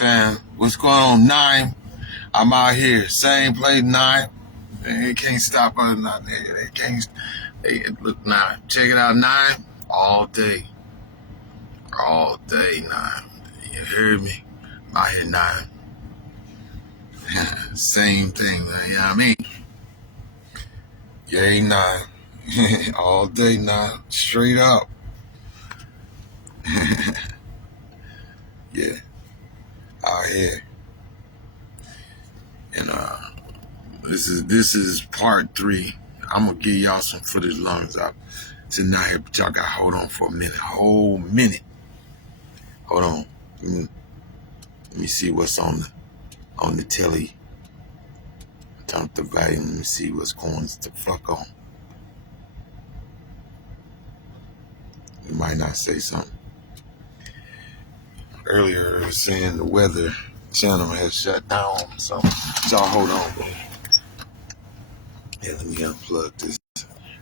fam? What's going on, 9? I'm out here, same place, 9. They can't stop us, not they can't. Look, 9. Check it out, 9. All day, 9. You heard me? I'm out here, 9. Same thing, man. You know what I mean? Yay, 9. All day, 9. Straight up. Yeah, out here. And this is part 3. I'm gonna give y'all some footage long as I sitting out here, but y'all gotta hold on for a minute. Whole minute. Hold on. Let me see what's on the telly. Turn up the volume. Let me see what's going the fuck on. You might not say something. Earlier, it was saying the weather channel has shut down, so y'all hold on, man. Yeah, let me unplug this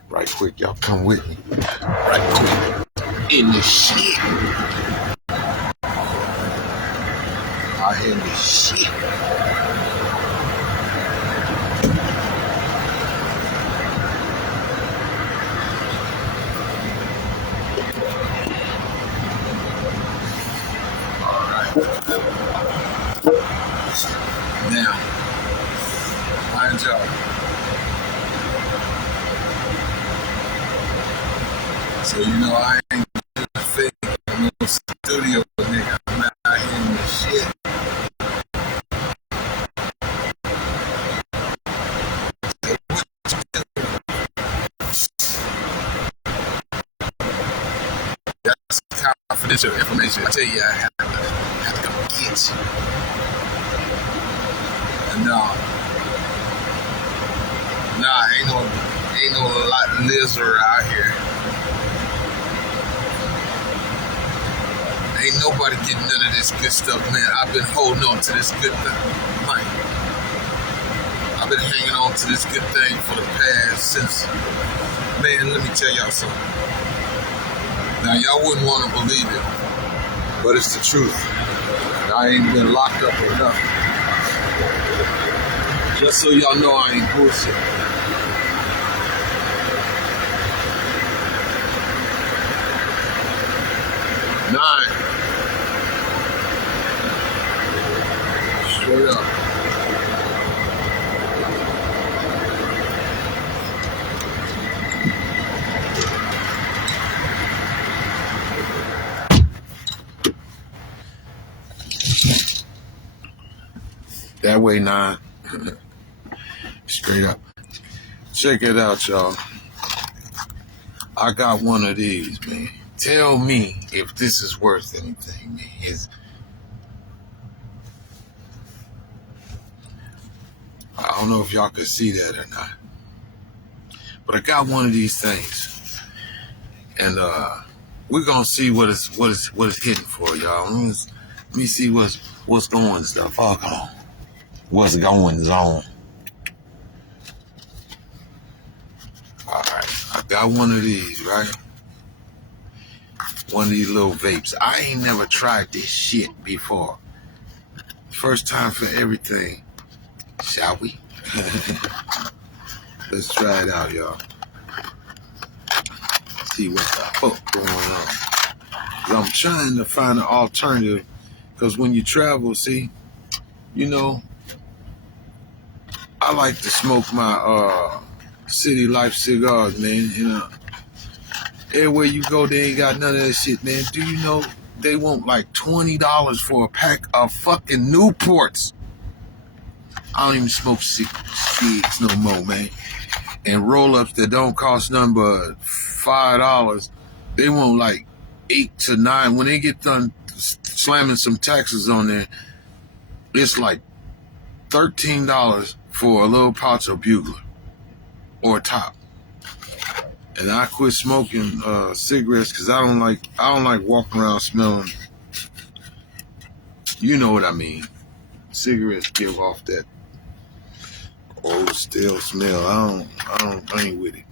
right quick. Y'all come with me. Right quick. In the shit. Out here in the shit. Now, mind y'all. So you know I ain't fake no studio nigga. I'm out here in the shit. That's confidential information. I tell you, I have to go get you. Nah, ain't no lot lizard out here. Ain't nobody getting none of this good stuff, man. I've been holding on to this good thing, man. I've been hanging on to this good thing for the past since, man, let me tell y'all something. Now, y'all wouldn't want to believe it, but it's the truth. I ain't been locked up or nothing. Just so y'all know I ain't bullshit. Nine. Straight up. That way, 9. Straight up. Check it out, y'all. I got one of these, man. Tell me if this is worth anything, man. I don't know if y'all can see that or not. But I got one of these things. And we're gonna see what it's hitting for, y'all. Let me see what's going stuff. Hold on. What's going on? Alright, I got one of these, right? One of these little vapes. I ain't never tried this shit before. First time for everything. Shall we? Let's try it out, y'all. See what the fuck going on. 'Cause I'm trying to find an alternative. Because when you travel, see, you know, I like to smoke my City Life cigars, man. You know, everywhere you go, they ain't got none of that shit, man. Do you know they want like $20 for a pack of fucking Newports? I don't even smoke cigs no more, man. And roll-ups that don't cost nothing but $5, they want like 8 to 9. When they get done slamming some taxes on there, it's like $13 for a little pouch of Bugler or a top. And I quit smoking cigarettes because I don't like walking around smelling. You know what I mean? Cigarettes give off that old stale smell. I ain't with it.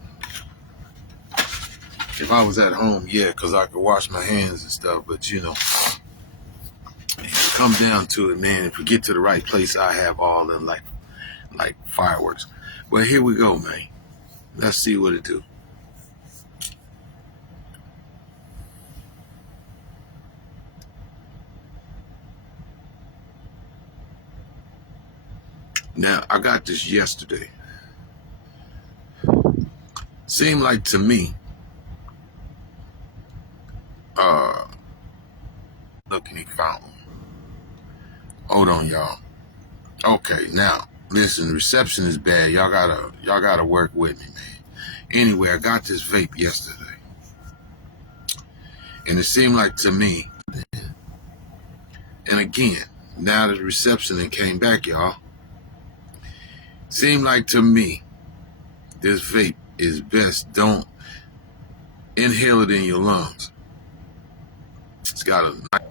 If I was at home, yeah, because I could wash my hands and stuff. But you know, come down to it, man, if we get to the right place, I have all in like fireworks. Well, here we go, man. Let's see what it do. Now, I got this yesterday. Seemed like to me, looking at fountain. Hold on, y'all. Okay, now, listen, reception is bad. Y'all gotta work with me, man. Anyway, I got this vape yesterday. And it seemed like to me, and again, now the reception and came back, y'all. Seemed like to me, this vape is best. Don't inhale it in your lungs. It's got a...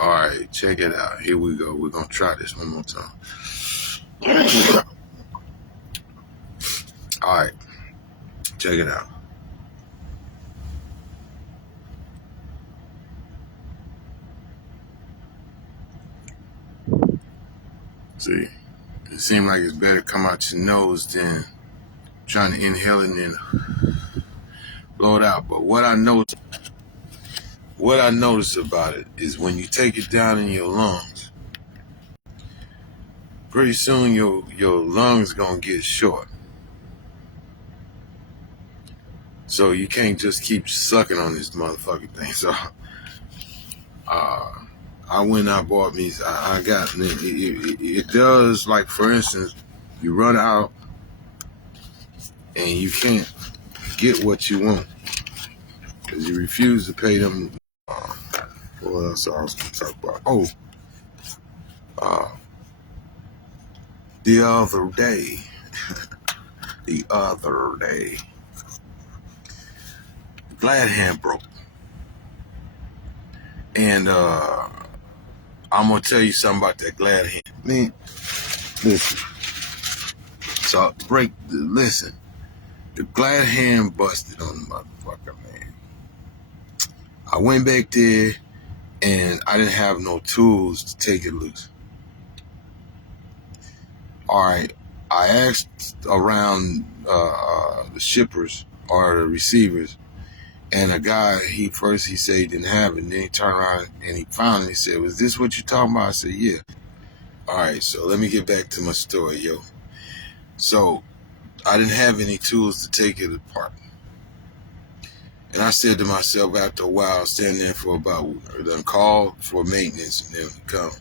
All right, check it out. Here we go. We're going to try this one more time. All right, check it out. See, it seems like it's better come out your nose than trying to inhale it and then blow it out. But what I noticed about it is when you take it down in your lungs, pretty soon your lungs gonna get short. So you can't just keep sucking on this motherfucking thing. So I went and I bought me, I got, it does, like for instance, you run out and you can't get what you want because you refuse to pay them. What else I was going to talk about? The other day, glad hand broke. And I'm going to tell you something about that glad hand. Man, listen. So, listen. The glad hand busted on the motherfucker, man. I went back there, and I didn't have no tools to take it loose. All right, I asked around the shippers or the receivers, and a guy, he said he didn't have it, and then he turned around and he found it. He said, "Was this what you talking about?" I said, "Yeah." All right, so let me get back to my story, yo. So I didn't have any tools to take it apart. And I said to myself after a while, standing there for about, done called for maintenance and then come.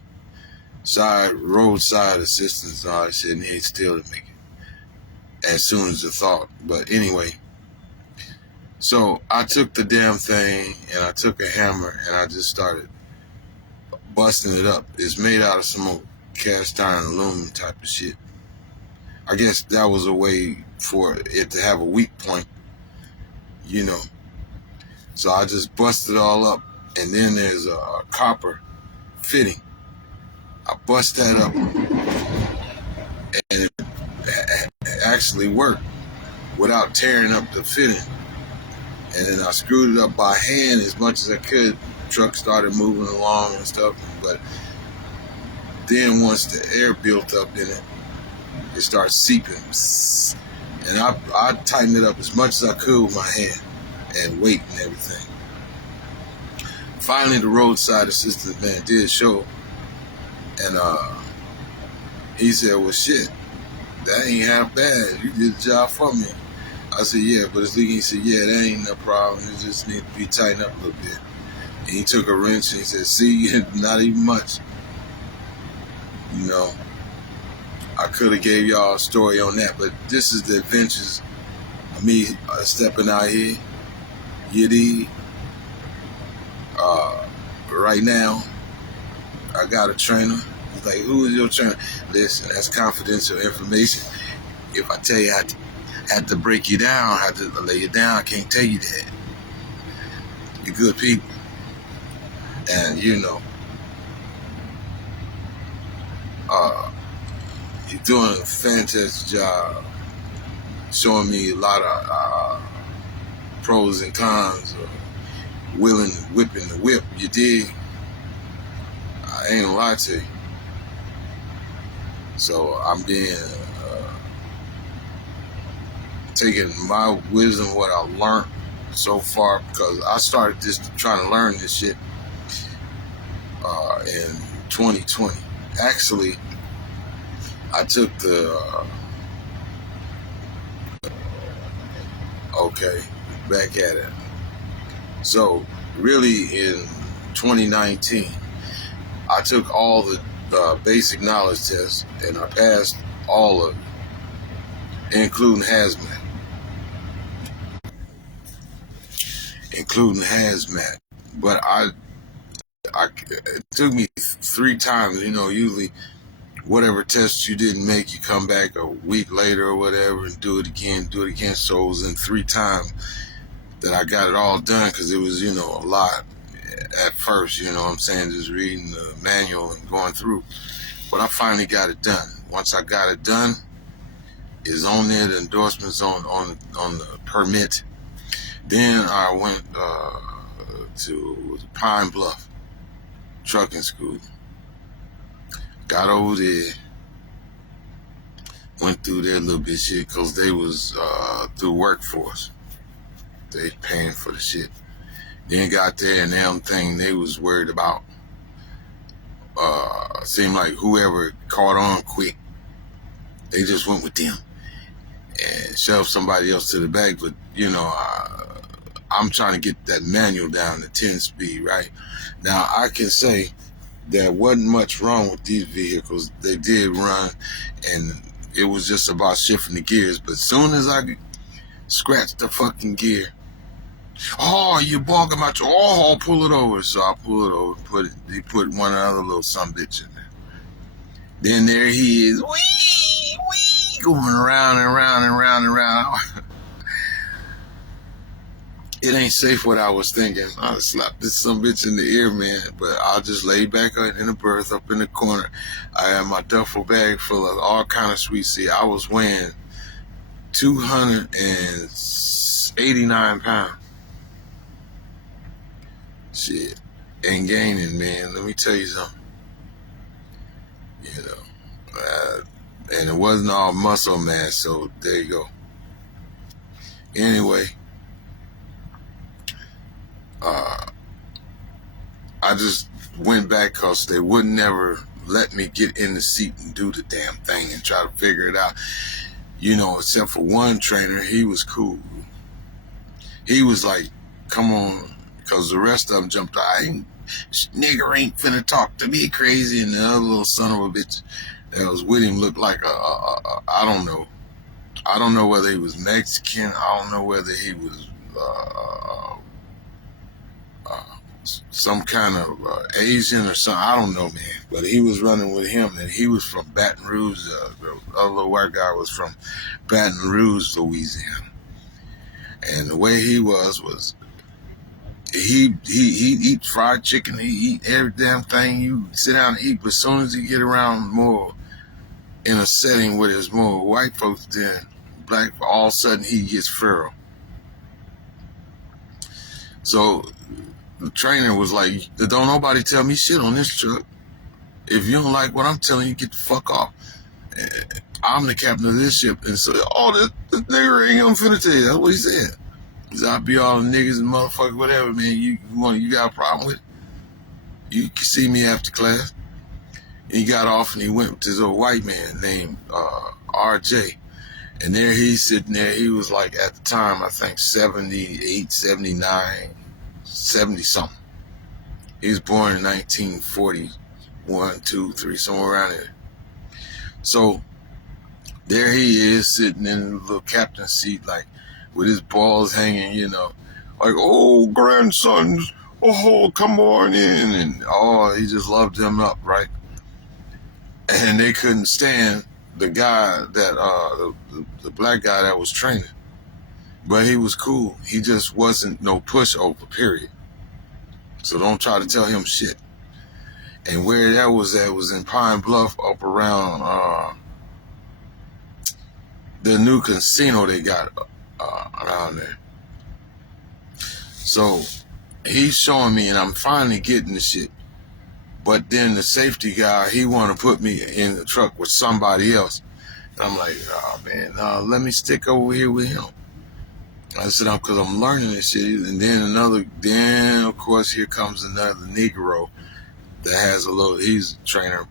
Roadside assistance, I said, and he still didn't make it as soon as I thought. But anyway, so I took the damn thing and I took a hammer and I just started busting it up. It's made out of some old cast iron aluminum type of shit. I guess that was a way for it to have a weak point, you know. So I just busted it all up, and then there's a copper fitting. I bust that up, and it actually worked without tearing up the fitting. And then I screwed it up by hand as much as I could. The truck started moving along and stuff, but then once the air built up in it, it started seeping. And I tightened it up as much as I could with my hand and weight and everything. Finally, the roadside assistant man did show, and he said, "Well, shit, that ain't half bad. You did the job for me." I said, "Yeah, but it's leaking." He said, "Yeah, that ain't no problem. It just need to be tightened up a little bit." And he took a wrench and he said, "See, not even much." You know, I could have gave y'all a story on that, but this is the adventures of me stepping out here. Yiddy. Right now, I got a trainer. He's like, "Who is your trainer?" Listen, that's confidential information. If I tell you I had to break you down, I had to lay you down, I can't tell you that. You're good people. And, you know, you're doing a fantastic job showing me a lot of pros and cons of whipping the whip, you dig? I ain't gonna lie to you. So I'm being taking my wisdom, what I learned so far, because I started just trying to learn this shit in 2020. Actually, I took the okay, back at it. So really in 2019, I took all the basic knowledge tests and I passed all of it, including hazmat. But it took me 3 times. You know, usually whatever tests you didn't make, you come back a week later or whatever and do it again. So it was in 3 times that I got it all done, because it was, you know, a lot at first, you know what I'm saying, just reading the manual and going through. But I finally got it done. Once I got it done, it's on there, the endorsements on the permit. Then I went to Pine Bluff trucking school. Got over there, went through their little bit shit, because they was through workforce. They paying for the shit. Then got there, and damn thing they was worried about. Seemed like whoever caught on quick, they just went with them and shoved somebody else to the back. But you know, I'm trying to get that manual down to 10 speed, right? Now I can say there wasn't much wrong with these vehicles. They did run, and it was just about shifting the gears. But as soon as I scratched the fucking gear, oh, you balking about your, oh, I'll pull it over. So I pull it over, he put one other little sumbitch in there. Then there he is, wee, going around and around and around and around. It ain't safe what I was thinking. I slapped this sumbitch in the ear, man. But I'll just lay back in the berth up in the corner. I had my duffel bag full of all kind of sweets. See, I was weighing 289 pounds. Shit, ain't gaining, man. Let me tell you something. You know, and it wasn't all muscle mass, so there you go. Anyway, I just went back because they would never let me get in the seat and do the damn thing and try to figure it out. You know, except for one trainer, he was cool. He was like, come on, because the rest of them jumped out. Nigger ain't finna talk to me crazy. And the other little son of a bitch that was with him looked like I don't know. I don't know whether he was Mexican. I don't know whether he was some kind of Asian or something. I don't know, man. But he was running with him, and he was from Baton Rouge. The other little white guy was from Baton Rouge, Louisiana. And the way he was he eat fried chicken. He eat every damn thing you sit down and eat. But as soon as he get around more in a setting where there's more white folks than black, all of a sudden he gets feral. So the trainer was like, don't nobody tell me shit on this truck. If you don't like what I'm telling you, get the fuck off. I'm the captain of this ship. And so, this nigger ain't gonna finna tell you. That's what he said. He said, I'll be all the niggas and motherfuckers, whatever, man. You got a problem with it? You can see me after class. And he got off and he went with this old white man named RJ. And there he's sitting there. He was like, at the time, I think 78, 79, 70 something. He was born in 1941, 2, 3, somewhere around there. So there he is sitting in the little captain's seat, like with his balls hanging, you know, like, oh, grandsons, oh, come on in. And he just loved them up, right? And they couldn't stand the guy that, the black guy that was training. But he was cool. He just wasn't no pushover, period. So don't try to tell him shit. And where that was at was in Pine Bluff, up around the new casino they got around there. So he's showing me, and I'm finally getting the shit. But then the safety guy, he want to put me in the truck with somebody else. And I'm like, oh man, let me stick over here with him. I said, because I'm learning this shit. And then of course, here comes another Negro that has he's a trainer.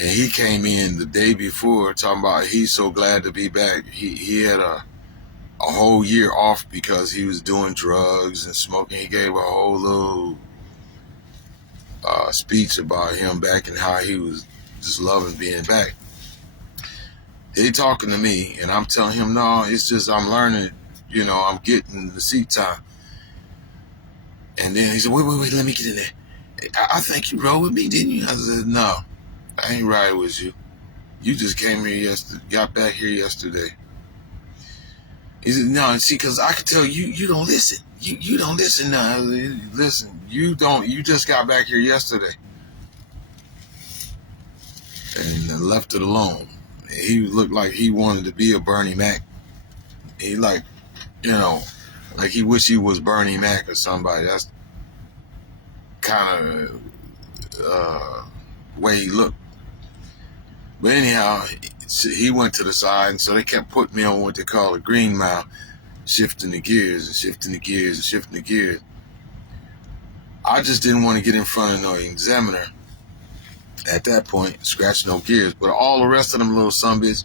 And he came in the day before talking about he's so glad to be back. He had a whole year off because he was doing drugs and smoking. He gave a whole little speech about him back and how he was just loving being back. He talking to me, and I'm telling him, no, it's just I'm learning, I'm getting the seat time. And then he said, wait, let me get in there. I think you rode with me, didn't you? I said, no, I ain't ride with you. You just came here yesterday, got back here yesterday. He said, no, see, because I could tell you don't listen. You don't listen now. Listen, you just got back here yesterday. And left it alone. He looked like he wanted to be a Bernie Mac. He like he wished he was Bernie Mac or somebody. That's kind of way he looked. But anyhow, he went to the side, and so they kept putting me on what they call a green mile, shifting the gears and shifting the gears and shifting the gears. I just didn't want to get in front of no examiner at that point, scratch no gears. But all the rest of them little sumbitches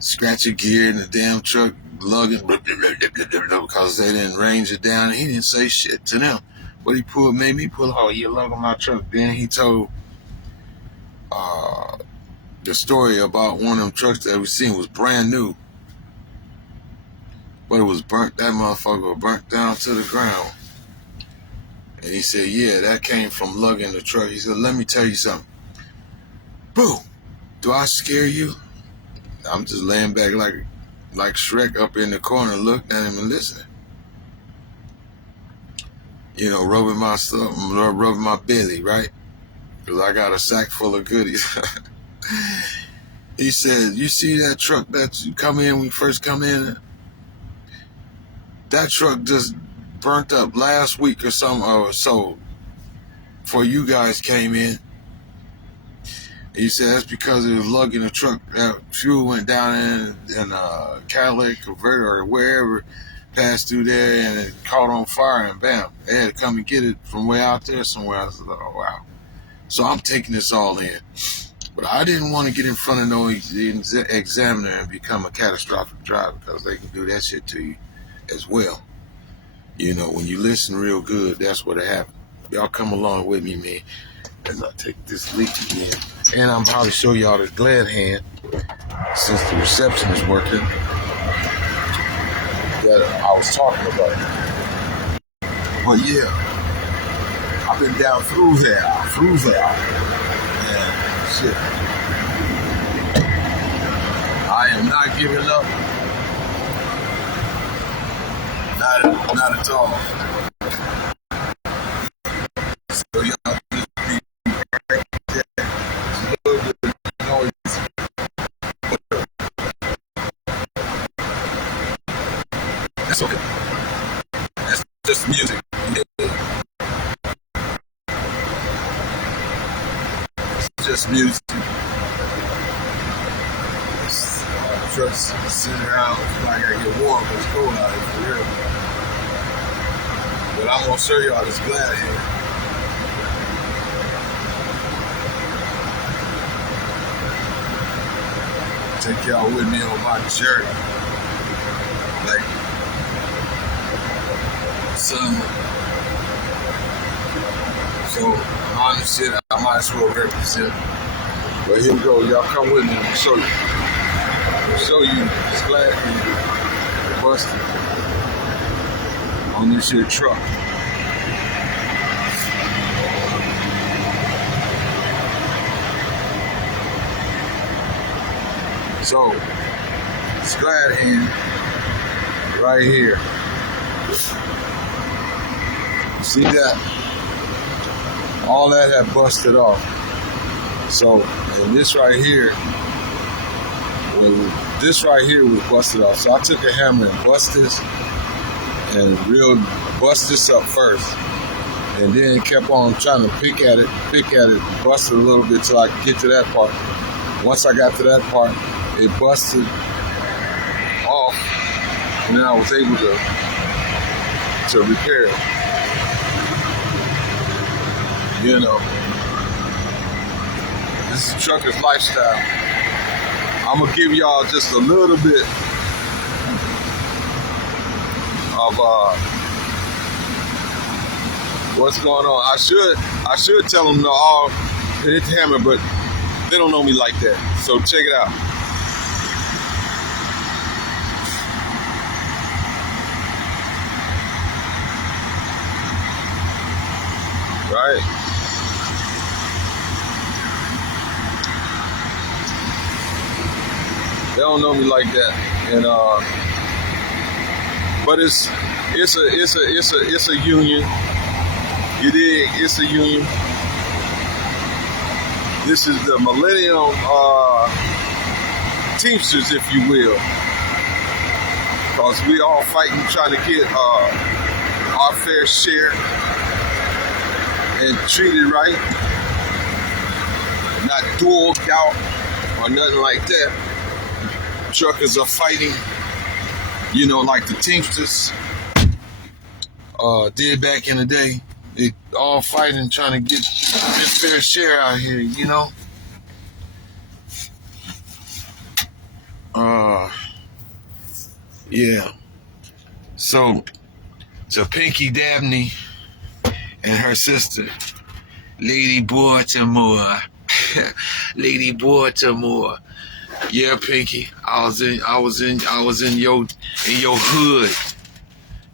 scratch a gear in the damn truck, lugging, because they didn't range it down. He didn't say shit to them. But he made me pull, oh, you're lugging my truck. Then he told the story about one of them trucks that we seen was brand new. But it was burnt, that motherfucker was burnt down to the ground. And he said, yeah, that came from lugging the truck. He said, let me tell you something. Boo, do I scare you? I'm just laying back like Shrek up in the corner, looking at him and listening. Rubbing my stuff, rubbing my belly, right? Because I got a sack full of goodies. He said, you see that truck that you come in when you first come in? That truck just burnt up last week or something or so before you guys came in. He said that's because it was lugging a truck. That fuel went down in a catalytic converter or wherever, passed through there, and it caught on fire, and bam, they had to come and get it from way out there somewhere. I was like, oh, wow. So I'm taking this all in. But I didn't want to get in front of no examiner and become a catastrophic driver, because they can do that shit to you as well. When you listen real good, that's what happened. Y'all come along with me, man, as I take this leak again. And I'm probably show y'all this glad hand, since the reception is working, that I was talking about. But yeah, I've been down through there, and shit. I am not giving up. Not at all. So y'all just be right there. A little bit of noise. That's okay. That's just music. It's just music. Just sitting around like I get warm, but it's cold out here for real. But I'm gonna show y'all this glad here. Take y'all with me on my journey. Like some so on the shit I might as well represent. But here we go, y'all come with me and show you. Show you this glad here busted on this here truck. So, this glad hand right here. You see that? All that had busted off. So, and this right here, was busted off. So I took a hammer and bust this up first. And then kept on trying to pick at it, busted a little bit till I could get to that part. Once I got to that part, it busted off, and then I was able to repair it. You know, this is trucker's lifestyle. I'm gonna give y'all just a little bit of what's going on. I should tell them to all hit the hammer, but they don't know me like that. So check it out. Right? They don't know me like that, and but it's a union. You dig? It's a union. This is the Millennium Teamsters, if you will, because we all fighting, trying to get our fair share and treated right, not dogged out or nothing like that. Truckers are fighting, you know, like the Teamsters did back in the day. They all fighting, trying to get their fair share out here, you know. Yeah. So, Pinky Dabney and her sister, Lady Baltimore. Lady Baltimore. Yeah, Pinky. I was in your hood.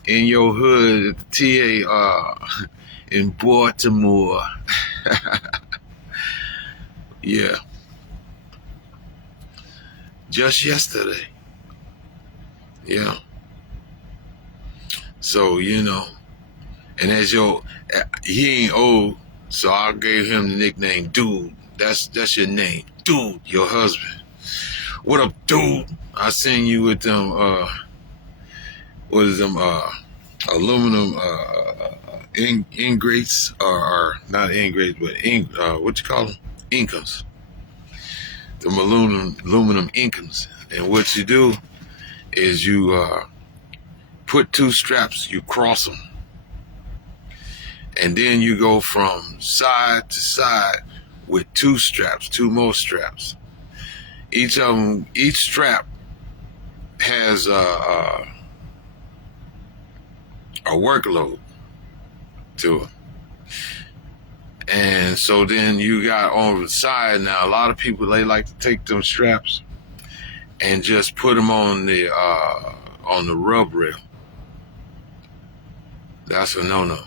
In your hood, TA, in Baltimore. Yeah. Just yesterday. Yeah. So, you know, and he ain't old, so I gave him the nickname Dude. That's your name. Dude, your husband. What up, dude? I seen you with them, aluminum, ingrates, or not ingrates, but what you call them? Incomes. The aluminum incomes. And what you do is you, put two straps, you cross them. And then you go from side to side with two more straps. Each strap has a workload to it. And so then you got on the side now, a lot of people, they like to take them straps and just put them on the rub rail. That's a no-no.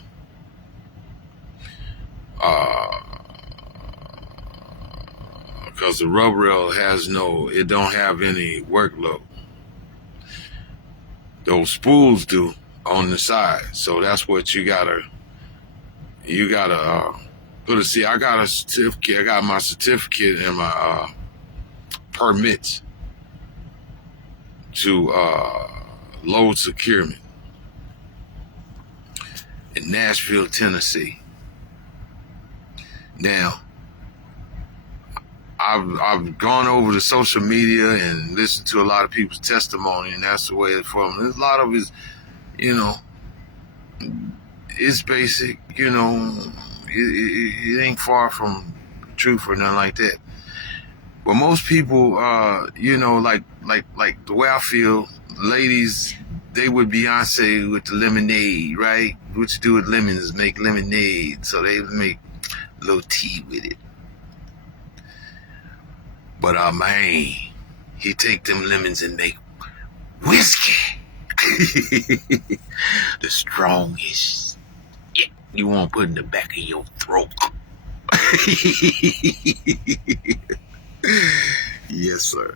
Because the rub rail it don't have any workload. Those spools do on the side. So that's what you gotta put see, I got a certificate. I got my certificate and my permits to load securement in Nashville, Tennessee. Now, I've gone over to social media and listened to a lot of people's testimony, and that's the way it's from. There's a lot of it, you know, it's basic, you know, it ain't far from truth or nothing like that. But most people, you know, like the way I feel, ladies, they would Beyonce with the lemonade, right? What you do with lemons is make lemonade, so they make a little tea with it. But man, he take them lemons and make whiskey. The strongest. Yeah, you won't put in the back of your throat. Yes, sir.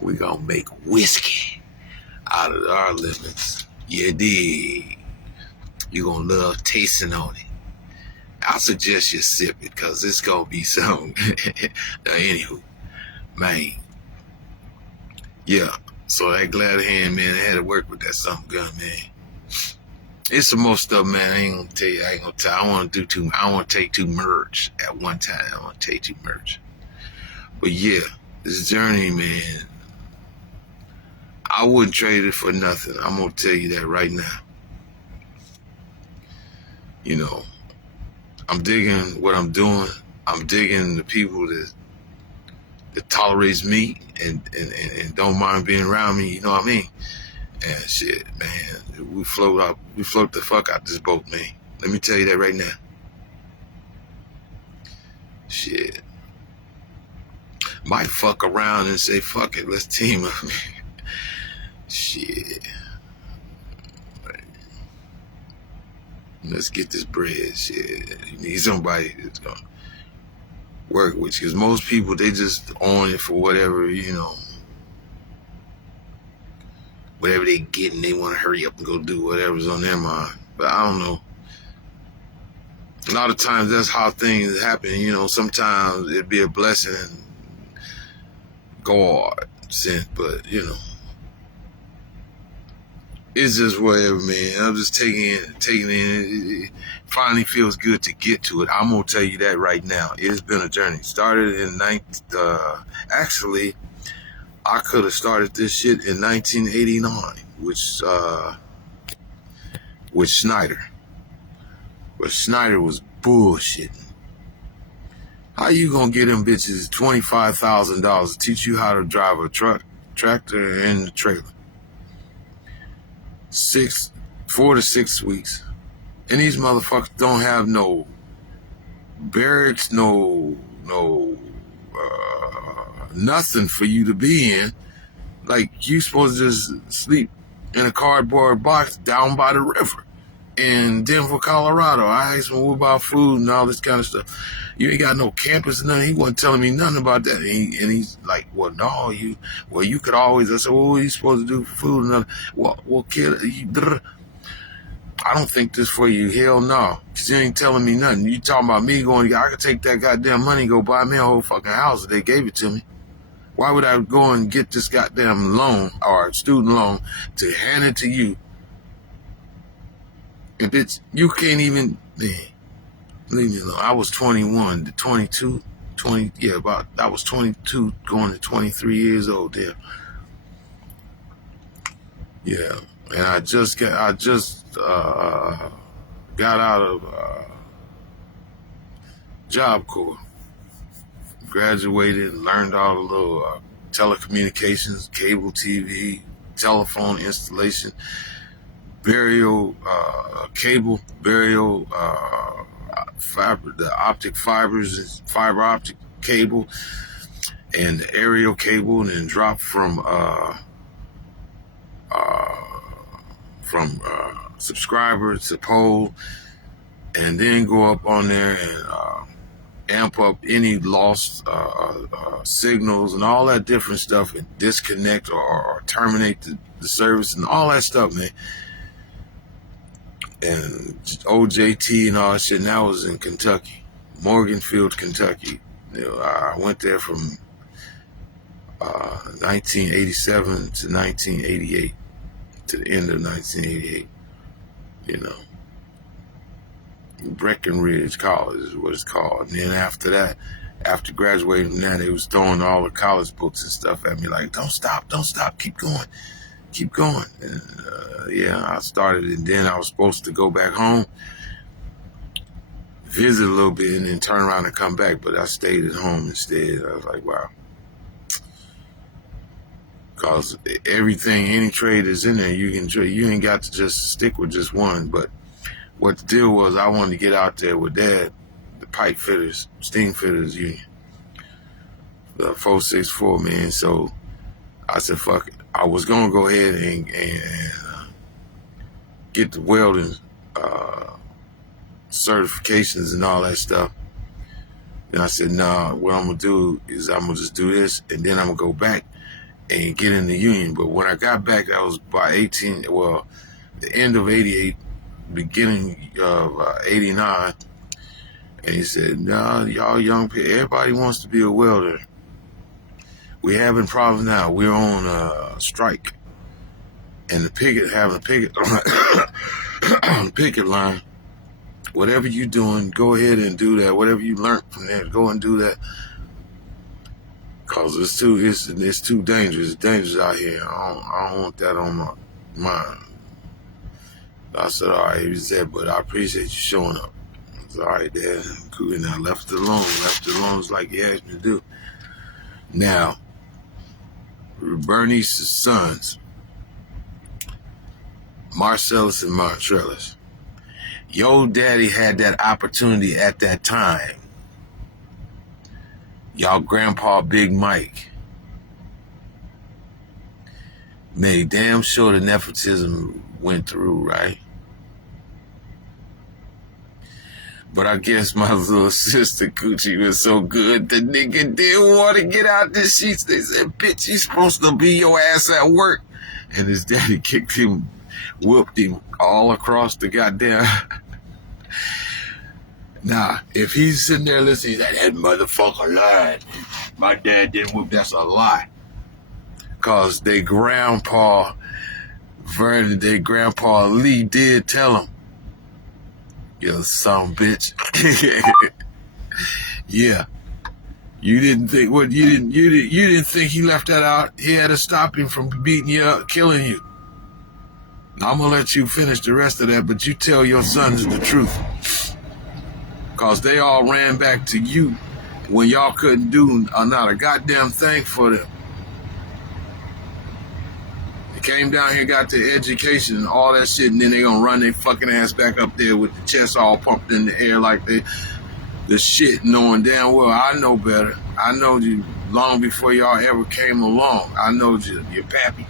We gonna make whiskey out of our lemons. Yeah, dig. You gonna love tasting on it. I suggest you sip it, cause it's gonna be something. Anywho, man. Yeah. So that glad hand, man, I had to work with that something gun, man. It's some more stuff, man. I ain't gonna tell you. I ain't gonna tell. I want to do too. I want to take too much at one time. I want to take too much. But yeah, this journey, man, I wouldn't trade it for nothing. I'm gonna tell you that right now. You know, I'm digging what I'm doing. I'm digging the people that tolerates me and don't mind being around me. You know what I mean? And shit, man, we float the fuck out this boat, man. Let me tell you that right now. Shit. Might fuck around and say, fuck it, let's team up, man. Shit. Let's get this bread, shit. You need somebody that's gonna work with you. Because most people, they just on it for whatever, you know, whatever they getting, they want to hurry up and go do whatever's on their mind. But I don't know. A lot of times that's how things happen. You know, sometimes it'd be a blessing and God sent, but you know, it's just whatever, man. I'm just taking it in. It finally feels good to get to it. I'm gonna tell you that right now. It's been a journey. Started in actually, I could have started this shit in 1989, with Snyder. But Snyder was bullshitting. How you gonna get them bitches $25,000 to teach you how to drive a tractor and a trailer? 4 to 6 weeks. And these motherfuckers don't have no barracks, no nothing for you to be in. Like, you supposed to just sleep in a cardboard box down by the river in Denver, Colorado. I asked him what about food and all this kind of stuff. You ain't got no campus or nothing. He wasn't telling me nothing about that. And he's like, well, no, you could always. I said, well, what are you supposed to do for food? And well, kid, I don't think this for you. Hell no. Because you ain't telling me nothing. You talking about me going, I could take that goddamn money and go buy me a whole fucking house if they gave it to me. Why would I go and get this goddamn loan or student loan to hand it to you? If it's, you can't even, man, leave me alone. I was 21 to 22, 20, yeah, I was 22 going to 23 years old there. Yeah, and I just got out of Job Corps. Graduated and learned all the little telecommunications, cable TV, telephone installation, cable, fiber, the optic fibers, fiber optic cable, and the aerial cable, and then drop from subscriber to pole, and then go up on there and amp up any lost signals and all that different stuff, and disconnect or terminate the service and all that stuff, man. And OJT and all that shit. And that was in Kentucky, Morganfield, Kentucky. You know, I went there from 1987 to 1988, to the end of 1988. You know, Breckenridge College is what it's called. And then after that, after graduating from that, they was throwing all the college books and stuff at me like, don't stop, keep going. And yeah, I started, and then I was supposed to go back home, visit a little bit, and then turn around and come back, but I stayed at home instead. I was like, wow. Because everything, any trade is in there, you can trade. You ain't got to just stick with just one. But what the deal was, I wanted to get out there with Dad, the pipe fitters, steam fitters union, the 464, man. So I said, fuck it. I was going to go ahead and get the welding certifications and all that stuff. Then I said, nah, what I'm going to do is I'm going to just do this, and then I'm going to go back and get in the union. But when I got back, I was by the end of 88, beginning of 89. And he said, nah, y'all young people, everybody wants to be a welder. We're having problems now. We're on strike. And having a picket picket line. Whatever you doing, go ahead and do that. Whatever you learned from there, go and do that. Cause it's too dangerous. It's dangerous out here. I don't want that on my mind. I said, all right, he said, but I appreciate you showing up. I was all right, Dad. And I left it alone. Left it alone. It's like he asked me to do. Now, Bernice's sons, Marcellus and Montrellus. Your daddy had that opportunity at that time. Y'all grandpa Big Mike made damn sure the nepotism went through, right? But I guess my little sister Coochie was so good, the nigga didn't want to get out the sheets. They said, bitch, you supposed to be your ass at work. And his daddy kicked him, whooped him all across the goddamn... Now, if he's sitting there listening, he's like, that motherfucker lied. My dad didn't whoop. That's a lie. Because their grandpa, Vernon, their grandpa Lee did tell him, you son bitch. Yeah. You didn't think you didn't think he left that out. He had to stop him from beating you up, killing you. Now, I'm gonna let you finish the rest of that, but you tell your sons the truth. Cause they all ran back to you when y'all couldn't do not a goddamn thing for them. They came down here, got the education and all that shit, and then they gonna run their fucking ass back up there with the chest all pumped in the air like the shit, knowing damn well I know better. I know you long before y'all ever came along. I know your pappy.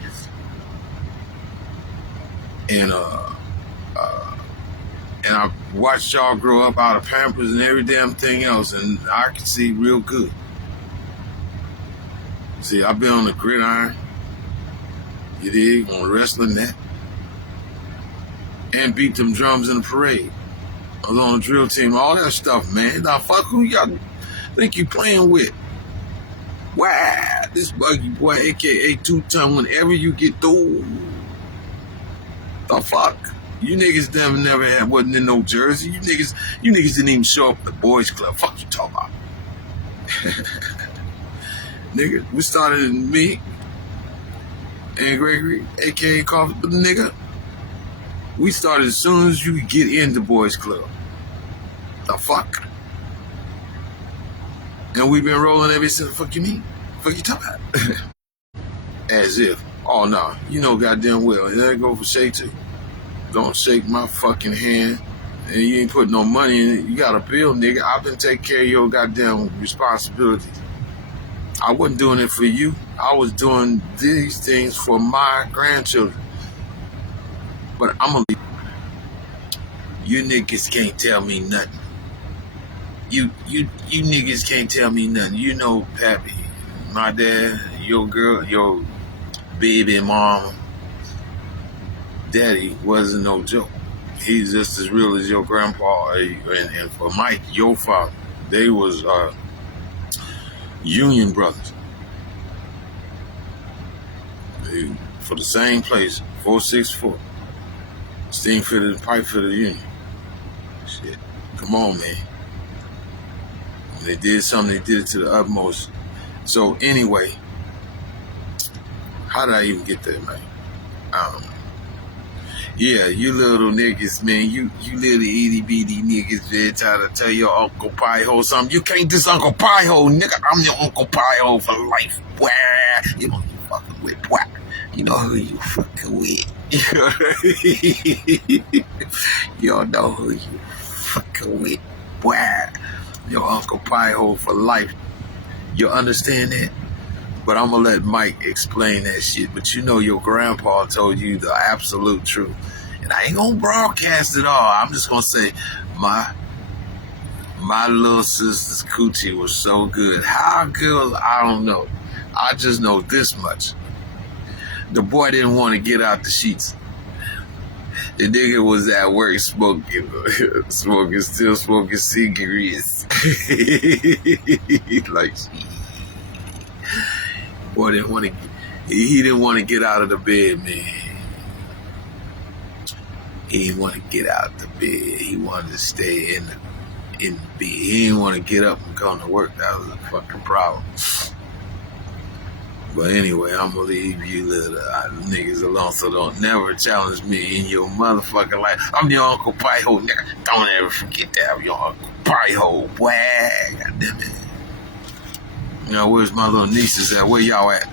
And I watched y'all grow up out of Pampers and every damn thing else, and I can see real good. See, I've been on the gridiron, you dig, on the wrestling net, and beat them drums in the parade. I was on the drill team, all that stuff, man. Now, fuck who y'all think you playing with. Wow, this buggy boy, a.k.a. Two-Ton, whenever you get through, the fuck? You niggas never wasn't in no jersey. You niggas didn't even show up at the boys club. Fuck you talking about? Nigga, we started in me and Gregory, a.k.a. Coffee, but nigga, we started as soon as you could get in the boys club. The fuck? And we've been rolling ever since. Fuck you mean? Fuck you talking about? As if. Oh, no. You know goddamn well. And that go for Shay too. Don't shake my fucking hand, and you ain't put no money in it. You got a bill, nigga. I've been taking care of your goddamn responsibilities. I wasn't doing it for you. I was doing these things for my grandchildren. But I'm gonna leave. You niggas can't tell me nothing. You niggas can't tell me nothing. You know, Pappy, my dad, your girl, your baby mama, Daddy wasn't no joke. He's just as real as your grandpa. And for Mike, your father, they was union brothers. For the same place, 464. Steam fitted and pipe fitted union. Shit. Come on, man. When they did something, they did it to the utmost. So anyway, how did I even get there, man? I don't know. Yeah, you little niggas, man. You little itty bitty niggas, man, trying to tell your Uncle Pie-Ho something. You can't diss Uncle Pie-Ho, nigga. I'm your Uncle Pie-Ho for life. Boy. You know who you fucking with, boy. You know who you fucking with. You don't know who you fucking with, boy. Your Uncle Pie-Ho for life. You understand that? But I'm going to let Mike explain that shit. But you know your grandpa told you the absolute truth. And I ain't going to broadcast it all. I'm just going to say my little sister's coochie was so good. How good, I don't know. I just know this much. The boy didn't want to get out the sheets. The nigga was at work still smoking cigarettes. Like, boy he didn't want to get out of the bed, man. He didn't want to get out the bed. He wanted to stay in the bed. He didn't want to get up and come to work. That was a fucking problem. But anyway, I'm gonna leave you little niggas alone, so don't never challenge me in your motherfucking life. I'm your Uncle Pie-Ho, nigga. Don't ever forget that I'm your Uncle Pie-Ho, boy. Goddamn it. You know, where's my little nieces at? Where y'all at?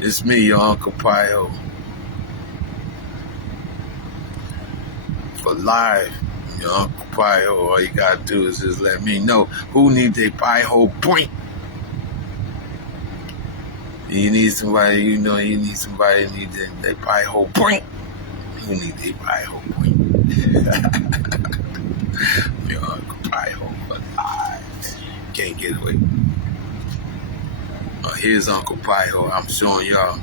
It's me, your Uncle Pie-Ho. For live, your Uncle Pie-Ho, all you gotta do is just let me know who needs a Pie-Ho point. You need somebody, you need somebody who needs a Pie-Ho point. Who needs a Pie-Ho point? Your Uncle Pie-Ho for live. Can't get away. Here's Uncle Pie-Ho. I'm showing y'all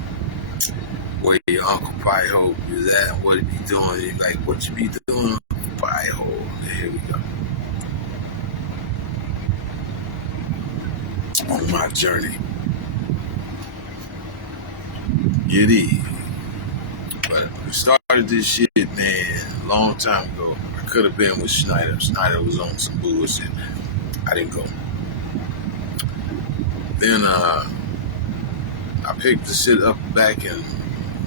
where your Uncle Pie-Ho is at and what he be doing. Like, what you be doing, Uncle Pie-Ho. Here we go. On my journey. It is. But we started this shit, man, a long time ago. I could have been with Schneider. Schneider was on some bullshit. I didn't go. Then I picked the shit up back in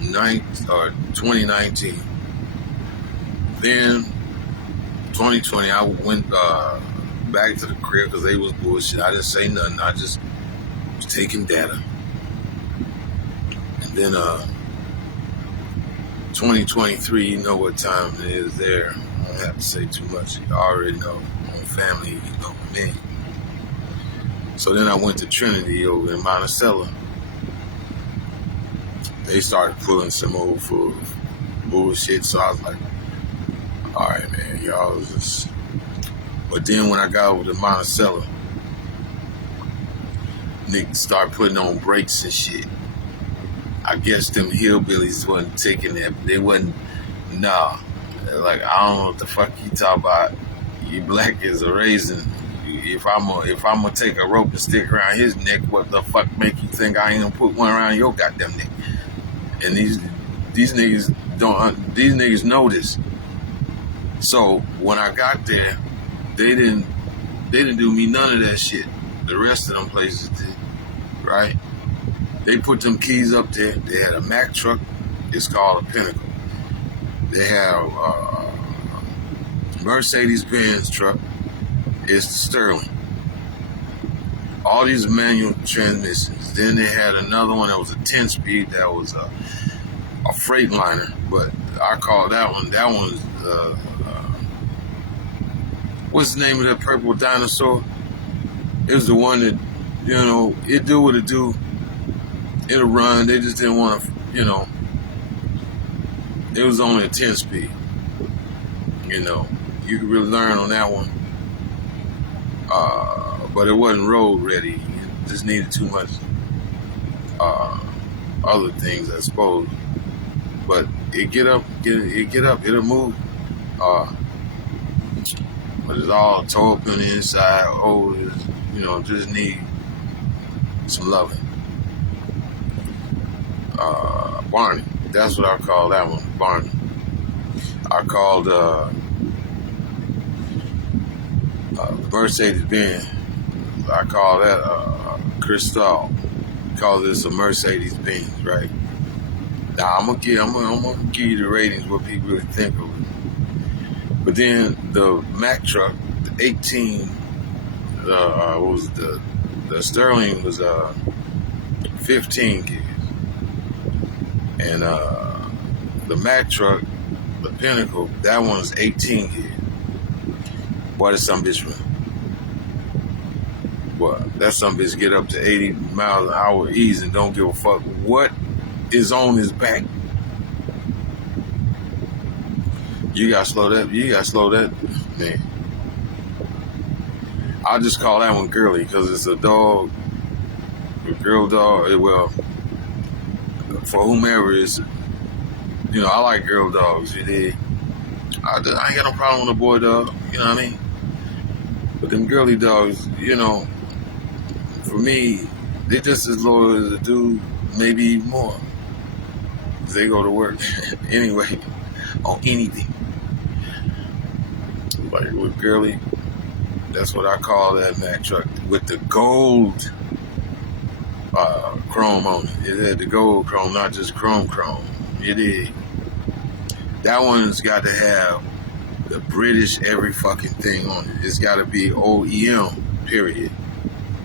2019. Then 2020, I went back to the crib because they was bullshit. I didn't say nothing. I just was taking data. And then 2023, you know what time it is there. I don't have to say too much. You already know. My family, you know me. So then I went to Trinity over in Monticello. They started pulling some old full bullshit, so I was like, all right, man, y'all was just... But then when I got over to Monticello, niggas started putting on brakes and shit. I guess them hillbillies wasn't taking that. They wasn't, nah. Like, I don't know what the fuck you talk about. You black as a raisin. If I'm gonna take a rope and stick around his neck, what the fuck make you think I ain't gonna put one around your goddamn neck? And these niggas don't. These niggas know this. So when I got there, they didn't do me none of that shit. The rest of them places did, right? They put them keys up there. They had a Mack truck. It's called a Pinnacle. They have a Mercedes-Benz truck. It's the Sterling. All these manual transmissions. Then they had another one that was a 10-speed. That was a Freightliner, but I call that one. That one's what's the name of that purple dinosaur? It was the one that, it do what it do. It'll run. They just didn't want to, it was only a 10-speed. You could really learn on that one. But it wasn't road ready. It just needed too much other things, I suppose. But it get up, it'll move. But it's all tore up on the inside. Oh, just need some loving. Barney. That's what I call that one, Barney. I called Mercedes-Benz. I call that Cristal. Call this a Mercedes-Benz, right? Now I'm gonna give you the ratings, what people really think of it. But then the Mack truck, the 18, the Sterling was 15 gears, and the Mack truck, the Pinnacle, that one's 18 gears. Boy, that some bitch run. Boy, that some bitch get up to 80 miles an hour easy and don't give a fuck what is on his back. You gotta slow that. Man. I'll just call that one girly because it's a dog, a girl dog. Well, for whomever is, I like girl dogs. You dig? I ain't got no problem with a boy dog. You know what I mean? But them girly dogs, for me, they just as loyal as a dude, maybe even more. They go to work anyway on anything. like with girly. That's what I call that Mack truck with the gold chrome on it. It had the gold chrome, not just chrome. It is. That one's got to have the British every fucking thing on it. It's got to be OEM, period.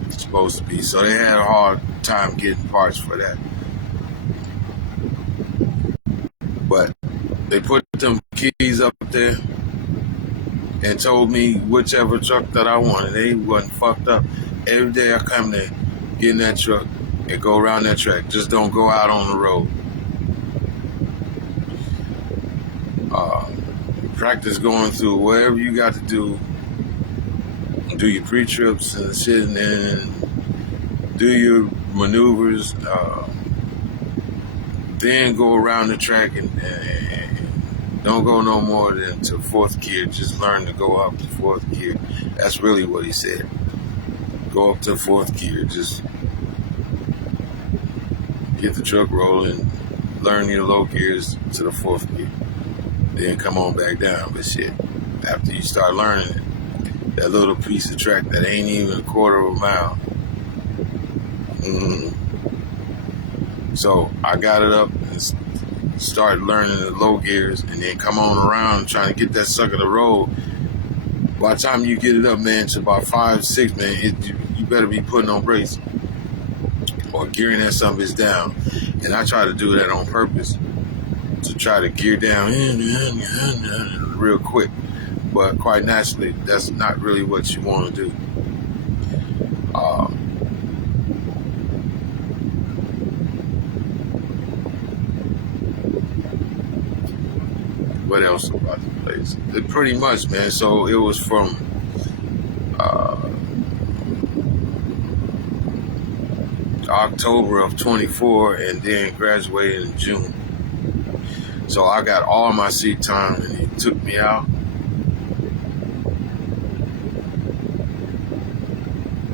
It's supposed to be. So they had a hard time getting parts for that. But they put them keys up there and told me whichever truck that I wanted. They wasn't fucked up. Every day I come there, get in that truck, and go around that track. Just don't go out on the road. Practice going through whatever you got to do your pre-trips and shit, and then do your maneuvers, then go around the track and don't go no more than to fourth gear. Just learn to go up to fourth gear. That's really what he said. Go up to fourth gear. Just get the truck rolling, learn your low gears to the fourth gear. Then come on back down. But shit, after you start learning it, that little piece of track that ain't even a quarter of a mile. So I got it up and started learning the low gears, and then come on around trying to get that sucker to roll. By the time you get it up, man, to about 5, 6, man, you better be putting on brakes or gearing that sucker down. And I try to do that on purpose, to try to gear down real quick. But quite naturally, that's not really what you want to do. What else about the place? Pretty much, man. So it was from October of 24, and then graduated in June. So I got all my seat time, and he took me out.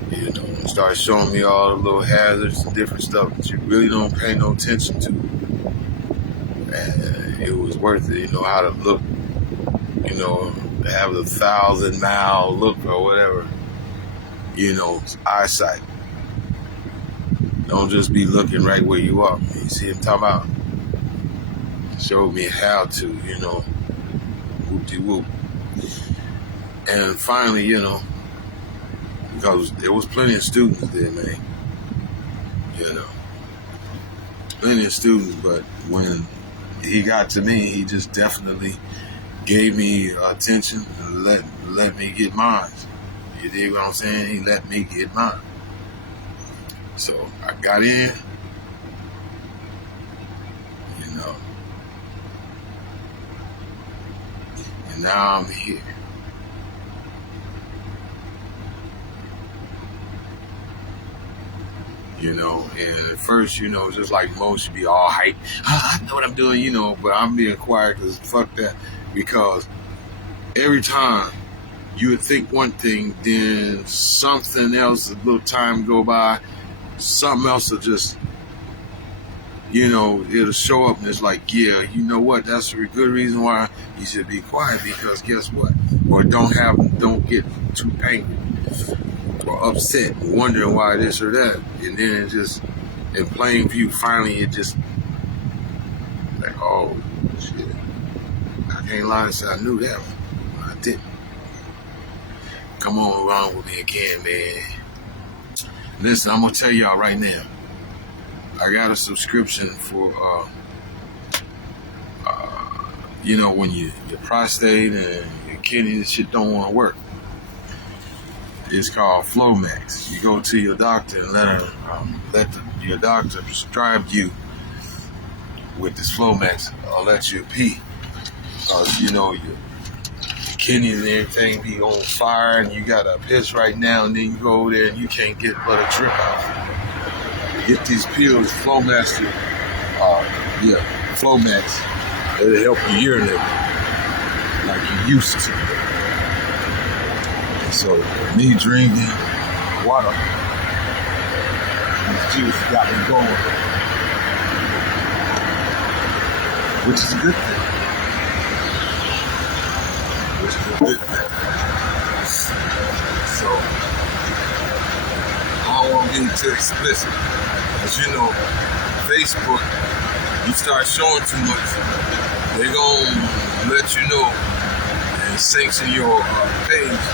You know, and started showing me all the little hazards and different stuff that you really don't pay no attention to. And it was worth it, you know, how to look, you know, have a 1,000-mile look or whatever, you know, eyesight. Don't just be looking right where you are. You see him talking about? Showed me how to, you know, whoop-de-whoop. And finally, you know, because there was plenty of students there, man, you know, plenty of students, but when he got to me, he just definitely gave me attention and let me get mine. You dig what I'm saying? He let me get mine. So I got in, you know, and now I'm here. You know, and at first, you know, just like most, you be all hype. I know what I'm doing, you know, but I'm being quiet because fuck that. Because every time you would think one thing, then something else, a little time go by, something else will just, you know, it'll show up, and it's like, yeah, you know what? That's a good reason why you should be quiet, because guess what? Or don't get too angry or upset, wondering why this or that, and then it just, in plain view, finally it just, like, oh, shit. I can't lie and say I knew that one. I didn't. Come on around with me again, man. Listen, I'm going to tell y'all right now, I got a subscription for, you know, when your prostate and your kidney and shit don't want to work. It's called Flomax. You go to your doctor and let your doctor prescribe you with this Flomax, or let you pee. Because, you know, your kidneys and everything be on fire, and you got a piss right now, and then you go over there and you can't get but a drip out. Get these pills, Flomax, Flomax. It'll help you urinate like you used to. So, me drinking water, this juice got me going, which is a good thing. which is a good thing. So I don't want to be too explicit. As you know, Facebook, you start showing too much, they're going to let you know and sanction your page.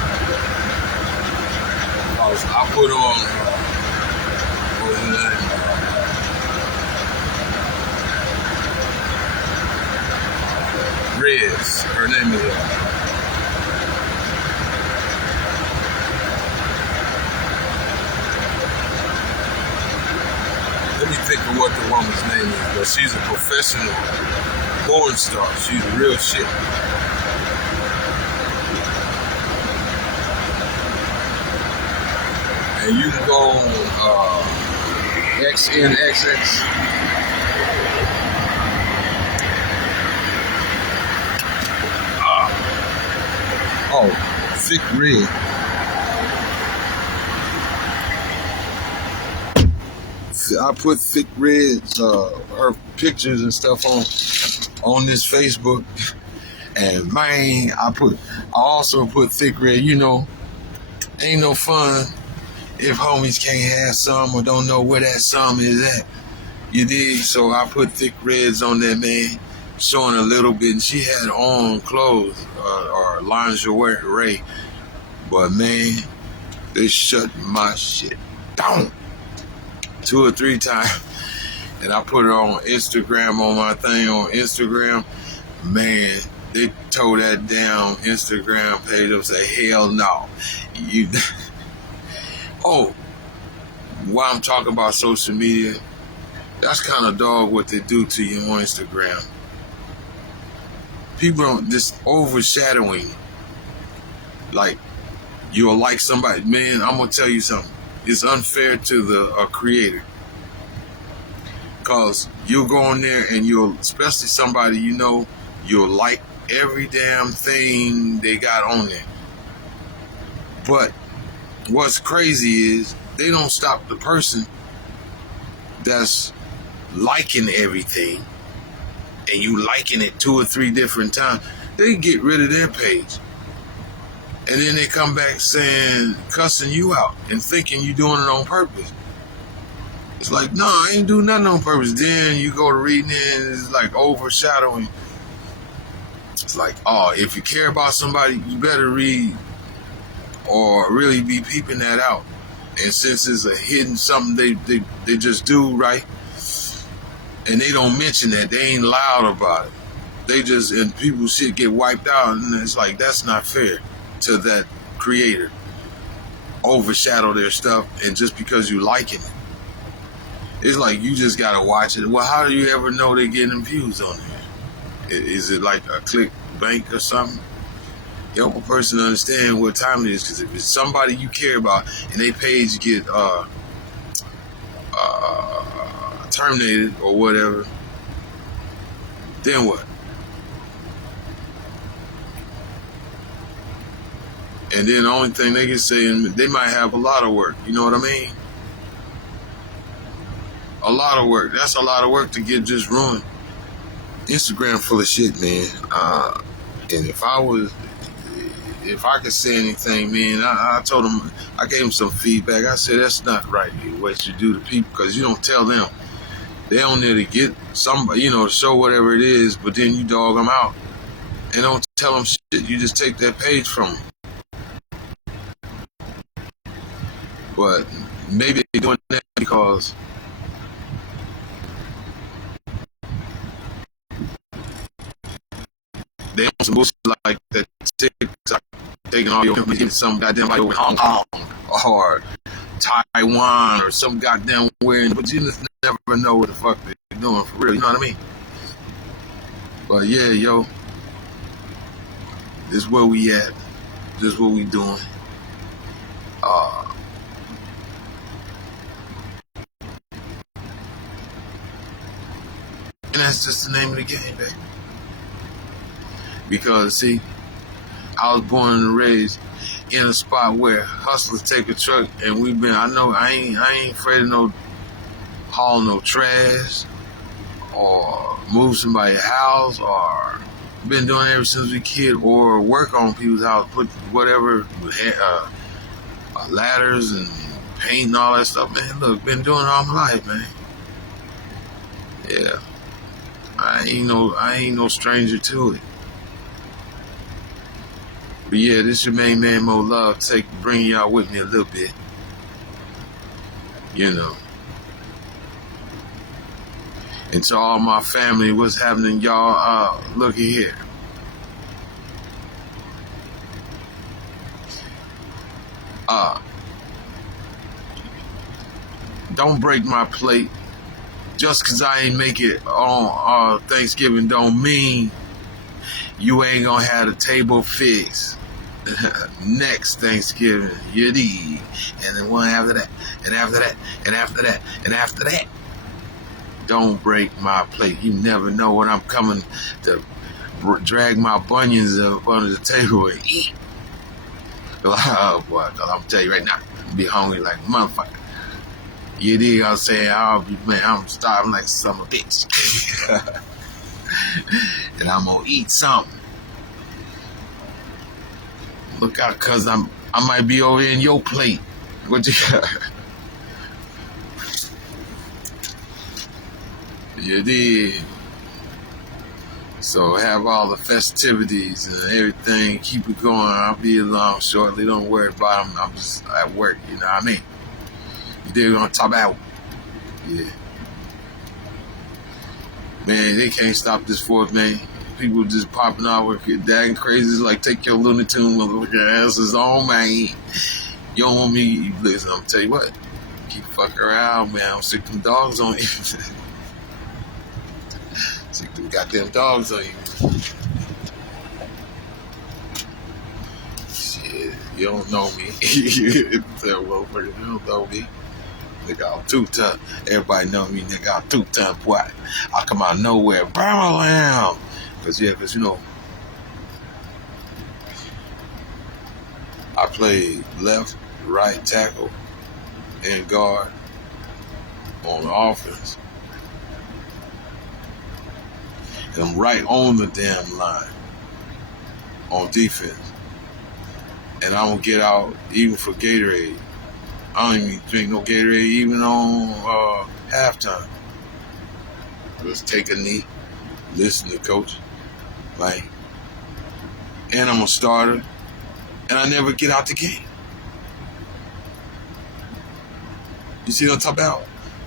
Because I put on, what's the name? Reds, her name is. Let me think of what the woman's name is, but she's a professional porn star. She's real shit. And you can go on XNXX. Oh, Thick Red. I put Thick Red's her pictures and stuff on this Facebook, and man, I also put Thick Red. You know, ain't no fun if homies can't have some or don't know where that some is at. You dig? So I put Thick Reds on there, man, showing a little bit. And she had on clothes or lingerie, but man, they shut my shit down 2 or 3 times. And I put it on Instagram, on my thing on Instagram. Man, they tore that down Instagram page up, say, hell no. You oh, while I'm talking about social media, that's kind of dog what they do to you on Instagram. People don't just overshadowing. Like, you'll like somebody. Man, I'm going to tell you something. It's unfair to the creator. Because you'll go on there and you'll, especially somebody you know, you'll like every damn thing they got on there. But what's crazy is they don't stop the person that's liking everything and you liking it 2 or 3 different times. They get rid of their page. And then they come back saying, cussing you out and thinking you're doing it on purpose. It's like, no, I ain't do nothing on purpose. Then you go to reading it and it's like overshadowing. It's like, oh, if you care about somebody, you better read or really be peeping that out. And since it's a hidden something they just do, right? And they don't mention that. They ain't loud about it. They just, and people shit get wiped out, and it's like, that's not fair to that creator. Overshadow their stuff, and just because you liking it. It's like you just gotta watch it. Well, how do you ever know they're getting views on it? Is it like a click bank or something? Help a person understand what time it is, because if it's somebody you care about and their page get terminated or whatever, then what? And then the only thing they can say, and they might have a lot of work. You know what I mean? A lot of work. That's a lot of work to get just ruined. Instagram full of shit, man. And if I could say anything, man, I told them, I gave them some feedback. I said, that's not right, what you do to people, because you don't tell them. They on there to get somebody, you know, to show whatever it is, but then you dog them out and don't tell them shit. You just take that page from them. But maybe they're doing that because they on some bullshit like that TikTok taking all your getting some goddamn like over Hong Kong or Taiwan or some goddamn where, but you just never know what the fuck they're doing for real. You know what I mean? But yeah, yo, this is where we at. This is what we doing. And that's just the name of the game, baby. Because, see, I was born and raised in a spot where hustlers take a truck, and we've been, I ain't afraid of no haul no trash or move somebody's house or been doing it ever since we kid, or work on people's house, put whatever, ladders and paint and all that stuff, man. Look, been doing it all my life, man. Yeah. I ain't no stranger to it. But yeah, this your main man, Mo Love, bringing y'all with me a little bit. You know. And to all my family, what's happening, y'all? Looky here. Don't break my plate. Just because I ain't make it on Thanksgiving don't mean you ain't gonna have the table fixed next Thanksgiving. You dig? And then one after that, and after that, and after that, and after that. Don't break my plate. You never know when I'm coming to drag my bunions up under the table and eat. Oh boy, I'm telling you right now, I'll be hungry like a motherfucker. You dig? I'm saying, I'm starving like some bitch. And I'm gonna eat something. Look out, cause I might be over in your plate. What you got? You did. So have all the festivities and everything. Keep it going. I'll be along shortly. Don't worry about them. I'm just at work. You know what I mean? You did gonna talk about. Yeah. Man, they can't stop this force, man. People just popping out with dagging crazy. It's like, take your Looney Tune motherfucking asses on, man. You don't want me. Listen, I'm tell you what. Keep fucking around, man. I'm sick of them dogs on you. Sick of them goddamn dogs on you. Shit, you don't know me. Tell motherfucker, you don't know me. Nigga, I'm two-ton. Everybody know me, nigga. I'm two-ton, boy. I come out of nowhere. Bam! Cause you know, I play left, right tackle, and guard on the offense. And I'm right on the damn line on defense. And I don't get out even for Gatorade. I don't even drink no Gatorade even on halftime. Just take a knee, listen to coach. Like, and I'm a starter, and I never get out the game. You see what I'm talking about?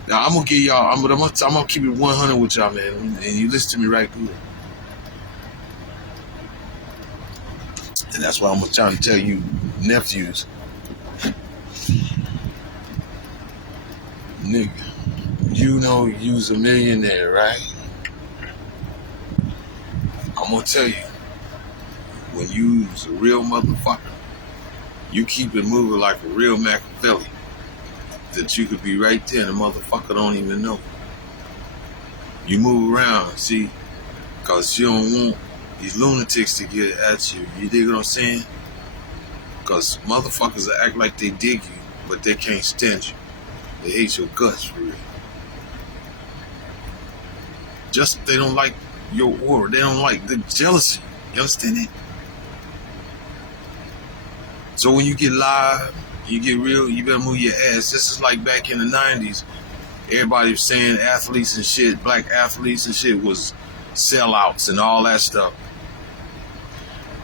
Now I'm gonna give y'all. I'm gonna keep it 100 with y'all, man, and you listen to me right good. And that's why I'm trying to tell you, nephews, nigga, you know you's a millionaire, right? I'm gonna tell you, when you's a real motherfucker, you keep it moving like a real Machiavelli, that you could be right there and the motherfucker don't even know. You move around, see, because you don't want these lunatics to get at you. You dig what I'm saying? Because motherfuckers act like they dig you, but they can't stand you. They hate your guts, for real. Just they don't like your aura. They don't like the jealousy. You understand it? So when you get live, you get real, you better move your ass. This is like back in the 90s. Everybody was saying athletes and shit, black athletes and shit was sellouts and all that stuff.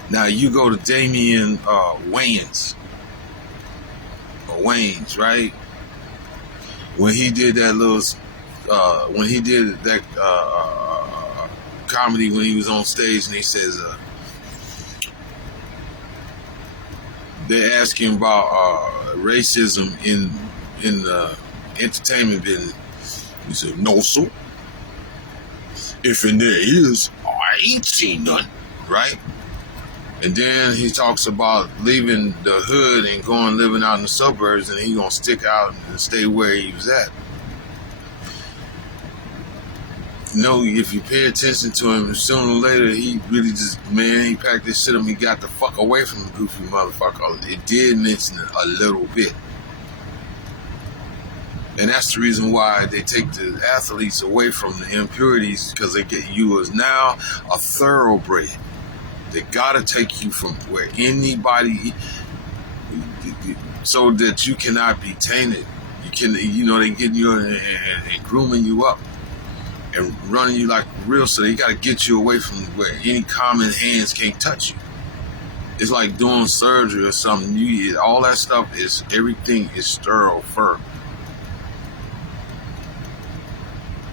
Now you go to Damian Wayans, right? When he did that little, comedy when he was on stage and he says, they ask him about racism in the entertainment business. He said, "No, sir. If there is, I ain't seen none." Right? And then he talks about leaving the hood and going living out in the suburbs, and he gonna stick out and stay where he was at. No, if you pay attention to him, sooner or later, he really just, man, he packed this shit up. He got the fuck away from the goofy motherfucker. It did mention it a little bit. And that's the reason why they take the athletes away from the impurities, because they get you as now a thoroughbred. They gotta take you from where anybody, so that you cannot be tainted. You can, they get you and grooming you up and running you like real. So they gotta get you away from where any common hands can't touch you. It's like doing surgery or something. All that stuff everything is sterile fur.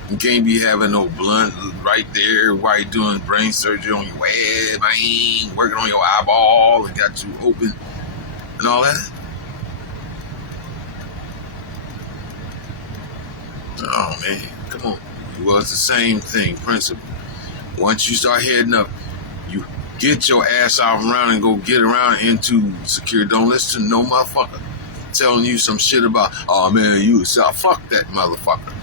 You can't be having no blunt right there while you're doing brain surgery on your head, man, working on your eyeball and got you open and all that. Oh, man, come on. Well, it's the same thing, principle. Once you start heading up, you get your ass off around and go get around into security. Don't listen to no motherfucker telling you some shit about, oh, man, you fuck that motherfucker.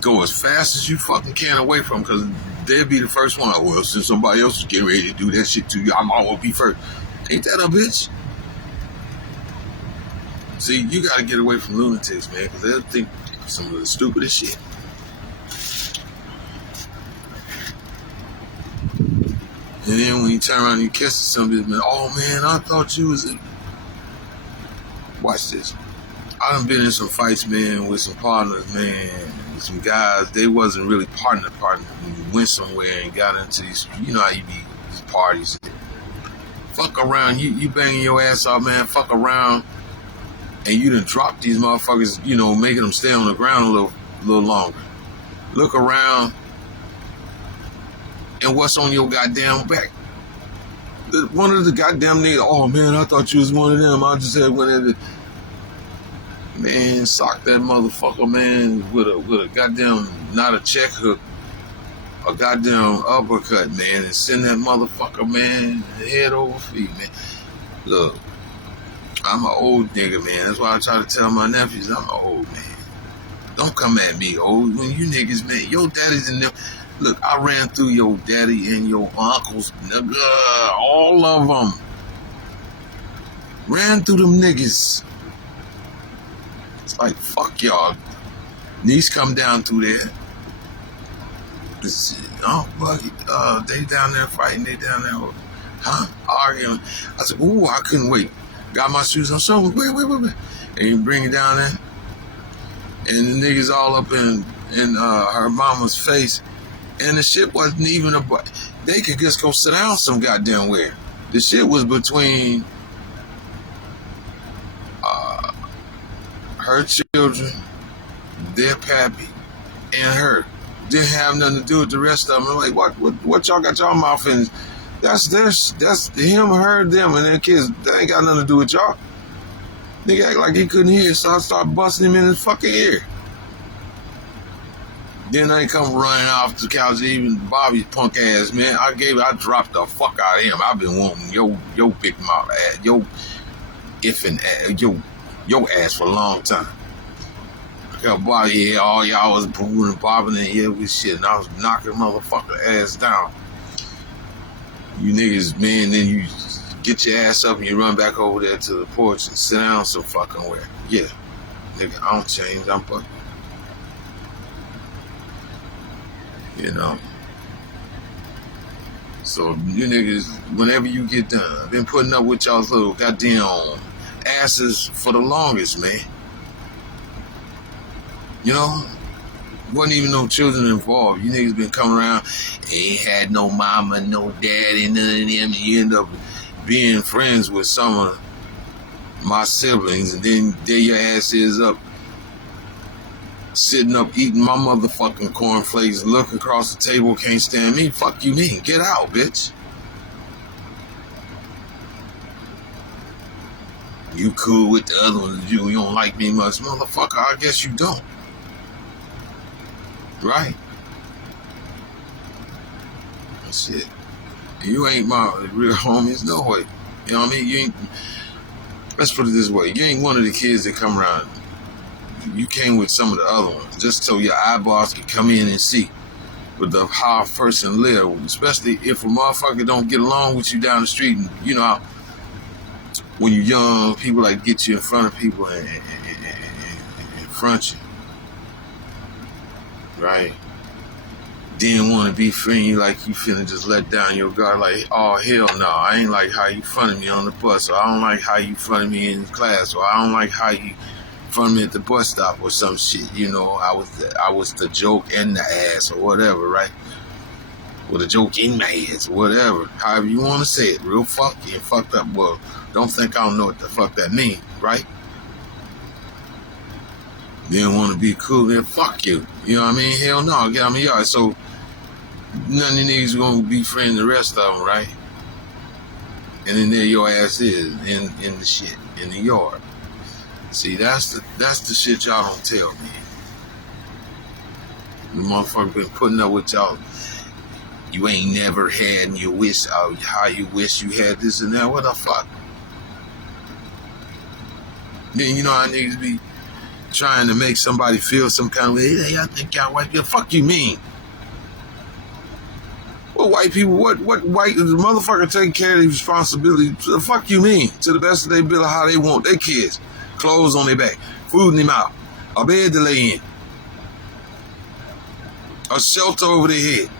Go as fast as you fucking can away from, because they'll be the first one. Well, since somebody else is getting ready to do that shit to you, I'm always be first. Ain't that a bitch? See, you gotta get away from lunatics, man, because they'll think some of the stupidest shit. And then when you turn around and you kiss somebody, man, oh man, I thought you was in. Watch this. I done been in some fights, man, with some partners, man. Some guys, they wasn't really partner. We went somewhere and got into these, you know how you be, these parties. Fuck around, you banging your ass off, man, fuck around, and you done drop these motherfuckers, making them stay on the ground a little longer. Look around, and what's on your goddamn back? One of the goddamn niggas, oh man, I thought you was one of them. I just had one of the, man, sock that motherfucker, man, with a goddamn, not a check hook, a goddamn uppercut, man, and send that motherfucker, man, head over feet, man. Look, I'm an old nigga, man. That's why I try to tell my nephews I'm an old man. Don't come at me, old. When you niggas, man, your daddies and them. Look, I ran through your daddy and your uncles, nigga, all of them. Ran through them niggas. It's like, fuck y'all. Niece come down through there. They down there fighting. They down there, arguing. I said, ooh, I couldn't wait. Got my shoes on. So wait. And you bring it down there. And the niggas all up in her mama's face. And the shit wasn't even they could just go sit down some goddamn where. The shit was between her children, their pappy, and her. Didn't have nothing to do with the rest of them. I'm like, what y'all got y'all mouth in? That's him, her, them, and their kids. That ain't got nothing to do with y'all. Nigga act like he couldn't hear, so I started busting him in his fucking ear. Then they come running off the couch, even Bobby's punk ass, man. I dropped the fuck out of him. I've been wanting your big mouth ass, your effing ass, your ass for a long time. Bobby, yeah, all y'all was booming and bobbing in here with shit, and I was knocking motherfucker ass down. You niggas, man, then you get your ass up and you run back over there to the porch and sit down some fucking where. Yeah, nigga, I don't change, I'm fucking. So you niggas, whenever you get done, I've been putting up with y'all's little goddamn asses for the longest, man. Wasn't even no children involved. You niggas been coming around, ain't had no mama, no daddy, none of them, and you end up being friends with some of my siblings, and then there your ass is up, sitting up eating my motherfucking cornflakes, look across the table, can't stand me. Fuck you mean? Get out, bitch. You cool with the other ones, you don't like me much. Motherfucker, I guess you don't. Right? That's it. You ain't my real homies, no way. You know what I mean? You ain't, let's put it this way, you ain't one of the kids that come around. You came with some of the other ones, just so your eyeballs can come in and see with how a person live, especially if a motherfucker don't get along with you down the street. And you know how when you're young, people like get you in front of people and front you. Right? Didn't want to be friend you like you finna just let down your guard like, oh hell no, I ain't like how you fronted me on the bus, or I don't like how you fronted me in class, or I don't like how you fronted me at the bus stop or some shit, you know, I was the joke in the ass or whatever, right? Or the joke in my ass, whatever. However you want to say it, real funky and fucked up. Well, don't think I don't know what the fuck that means, right? Didn't want to be cool, then fuck you. You know what I mean? Hell no, get out of my yard. So none of these gonna be friends the rest of them, right? And then there your ass is in the shit in the yard. See, that's the shit y'all don't tell me. The motherfucker been putting up with y'all. You ain't never had, and you wish how you wish you had this and that. What the fuck? Then you know how niggas be trying to make somebody feel some kind of way. Hey, I think y'all white people. Fuck you mean? What white people? What white? The motherfucker taking care of the responsibility. The fuck you mean? To the best of their ability, how they want their kids, clothes on their back, food in their mouth, a bed to lay in, a shelter over their head,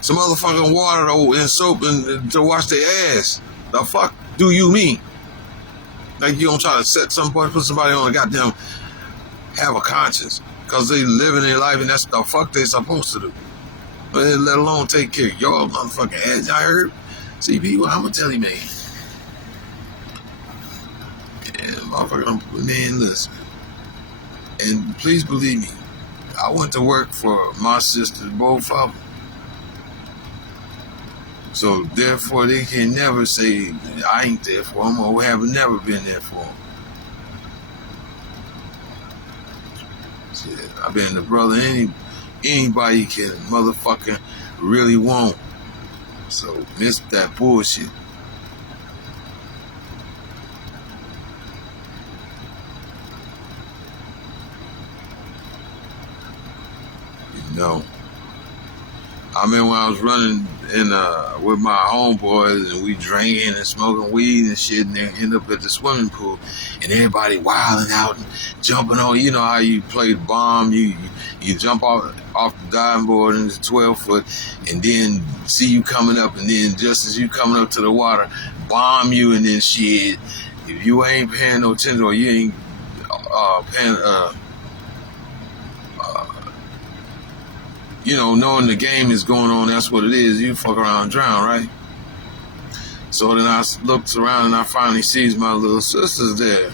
some motherfucking water and soap and to wash their ass. The fuck do you mean? Like you don't try to set somebody, put somebody on a goddamn have a conscience. Because they living their life and that's the fuck they supposed to do. But let alone take care of your motherfucking ass. I heard. See, people, I'm going to tell you, man. Yeah, motherfucker, man, listen. And please believe me, I went to work for my sisters, both of them. So, therefore, they can never say, I ain't there for them or have never been there for them. Shit, I've been the brother anybody can motherfucking really want. So, miss that bullshit. You know, I remember when I was running in with my homeboys and we drinking and smoking weed and shit, and then end up at the swimming pool and everybody wilding out and jumping on. You know how you play the bomb, you jump off the diving board in the 12-foot and then see you coming up, and then just as you coming up to the water, bomb you, and then shit, if you ain't paying no attention or you ain't paying you know, knowing the game is going on, that's what it is. You fuck around and drown, right? So then I looked around and I finally sees my little sisters there.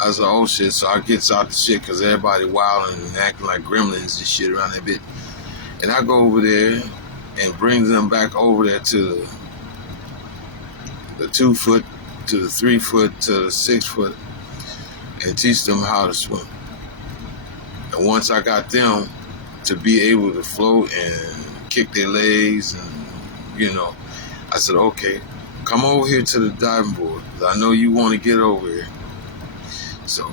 I said, oh shit. So I gets out the shit because everybody wilding and acting like gremlins and shit around that bit. And I go over there and brings them back over there to the 2-foot, to the 3-foot, to the 6-foot, and teach them how to swim. And once I got them to be able to float and kick their legs, and you know, I said, okay, come over here to the diving board. I know you want to get over here. So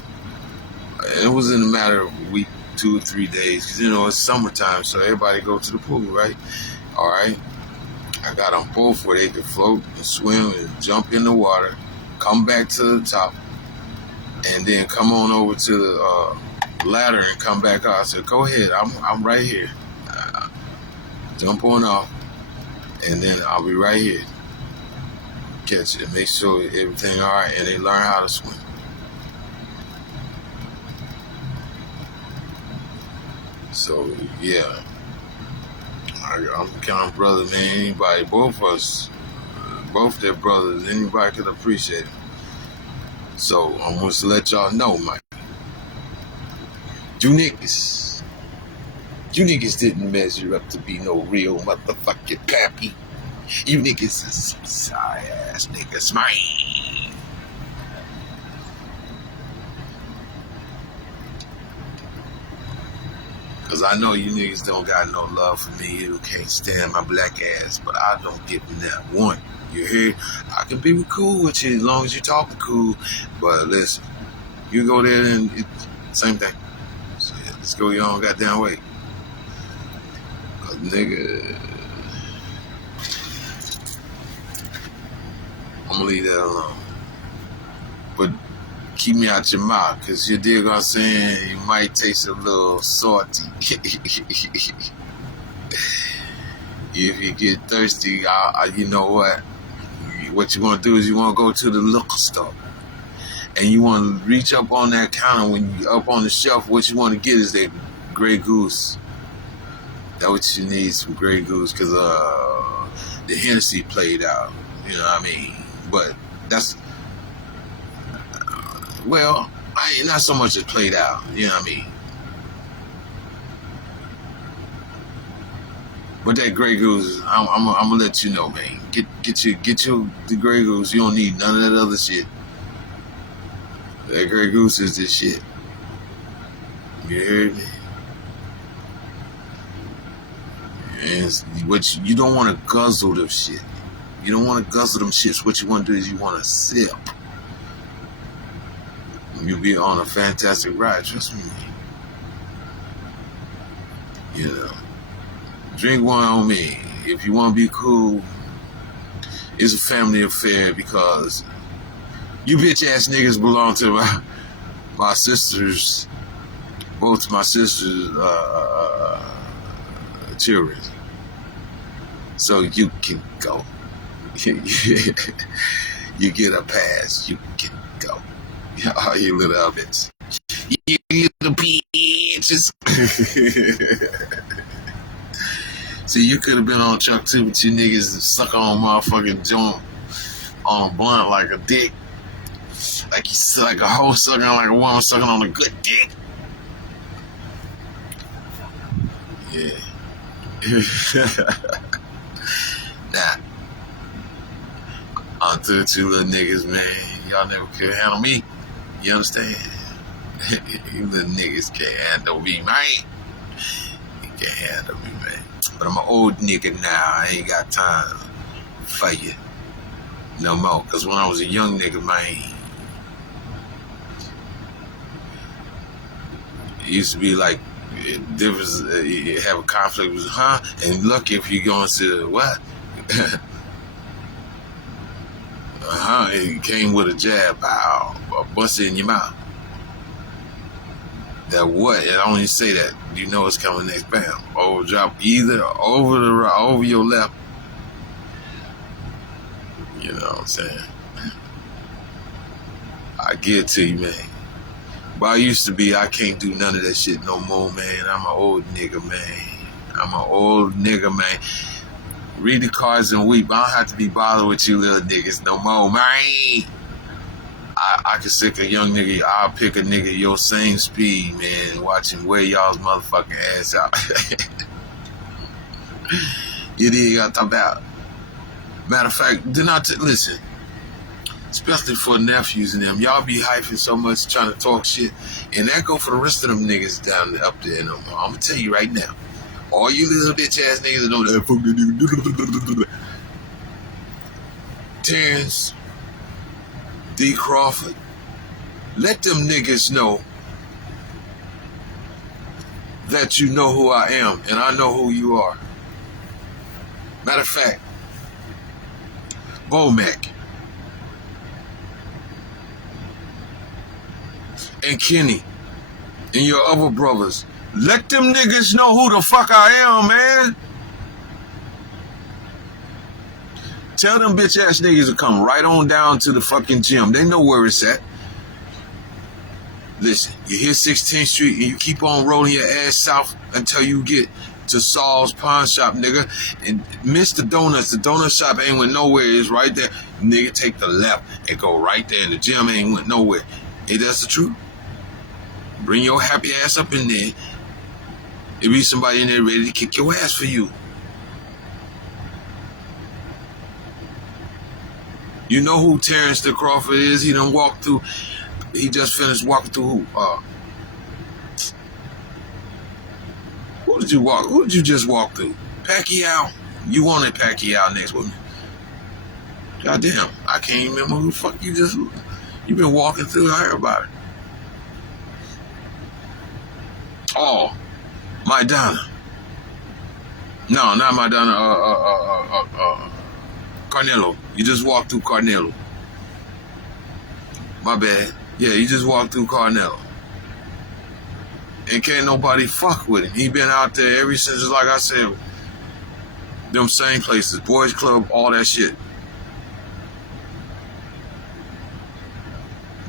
it was in a matter of a week, 2 or 3 days, because you know it's summertime, so everybody go to the pool, right? All right, I got them both where they could float and swim and jump in the water, come back to the top, and then come on over to the ladder and come back out. I said, go ahead, I'm right here. Jump on off, and then I'll be right here. Catch it, make sure everything all right, and they learn how to swim. So yeah, I'm kind of brother, man. Anybody, both of us, both their brothers, anybody could appreciate it. So I'm going to let y'all know, Mike. You niggas didn't measure up to be no real motherfucking pappy. You niggas is some sorry ass niggas, man. Cause I know you niggas don't got no love for me. You can't stand my black ass, but I don't give them that one. You hear? I can be cool with you as long as you talking cool. But listen, you go there and same thing. So yeah, let's go your own goddamn way. Cause nigga, I'm gonna leave that alone. But keep me out your mouth, because you dig what I'm saying? You might taste a little salty. If you get thirsty, you know what you want to do is you want to go to the liquor store. And you want to reach up on that counter. When you up on the shelf, what you want to get is that Grey Goose. That's what you need, some Grey Goose, because the Hennessy played out. You know what I mean? But that's, well, not so much as played out. You know what I mean? But that Grey Goose, I'm gonna let you know, man. Get the Grey Goose. You don't need none of that other shit. That Grey Goose is this shit. You heard me? And what you don't want to guzzle them shit. You don't want to guzzle them shits. What you want to do is you want to sip. You'll be on a fantastic ride. Trust me. You know. Drink one on me. If you want to be cool, it's a family affair, because you bitch ass niggas belong to my sisters, both my sisters' children. So you can go. You get a pass. You can go. All you little ovens. You little bitches. See, you could have been on Chuck too, but you niggas suck on motherfucking joint on a blunt like a dick. Like you like a hoe sucking on like a woman sucking on a good dick. Yeah. Nah. Onto the two little niggas, man. Y'all never could handle me. You understand? You little niggas can't handle me, man. You can't handle me, man. But I'm an old nigga now. I ain't got time for you no more. Because when I was a young nigga, man, it used to be like, difference, you have a conflict with, and look, if you're going to what? It came with a jab, or bust it in your mouth. That what? And I only say that, you know it's coming next. Bam. Drop either over the right, over your left. You know what I'm saying? I get it to you, man. But I used to be, I can't do none of that shit no more, man. I'm an old nigga, man. I'm an old nigga, man. Read the cards and weep. I don't have to be bothered with you little niggas no more, man. I can sick a young nigga. I'll pick a nigga your same speed, man. Watch him wear y'all's motherfucking ass out. You dig what I'm talking about? Matter of fact, listen. Especially for nephews and them. Y'all be hyping so much trying to talk shit. And that go for the rest of them niggas down up there no more. I'm going to tell you right now. All you little bitch ass niggas that know that fuck that nigga. Terrence D. Crawford. Let them niggas know that you know who I am and I know who you are. Matter of fact, Bomac and Kenny and your other brothers, let them niggas know who the fuck I am, man. Tell them bitch ass niggas to come right on down to the fucking gym. They know where it's at. Listen, you hit 16th Street and you keep on rolling your ass south until you get to Saul's Pawn Shop, nigga. And miss the donuts. The donut shop ain't went nowhere. It's right there. Nigga, take the left and go right there. And the gym ain't went nowhere. Hey, that's the truth. Bring your happy ass up in there. There be somebody in there ready to kick your ass for you. You know who Terrence D. Crawford is? He done walked through. He just finished walking through who? Who did you walk? Who did you just walk through? Pacquiao? You wanted Pacquiao next with me. Goddamn, I can't remember who the fuck you just. You been walking through. I heard about it. Oh, Maidana. No, not Maidana. Carnelo. You just walked through Carnelo. My bad. Yeah, he just walked through Carnell. And can't nobody fuck with him. He been out there ever since, like I said, them same places, Boys Club, all that shit.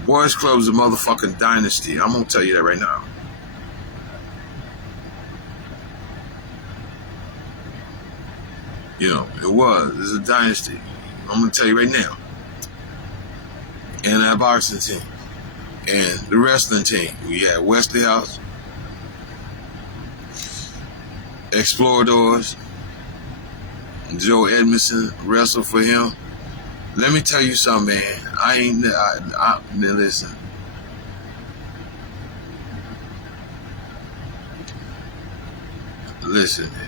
Boys Club is a motherfucking dynasty. I'm gonna tell you that right now. You know, it was. It's a dynasty. I'm gonna tell you right now. And that boxing team. And the wrestling team. We had Wesley House, Exploradors, Joe Edmondson wrestled for him. Let me tell you something, man. Listen. Listen, man.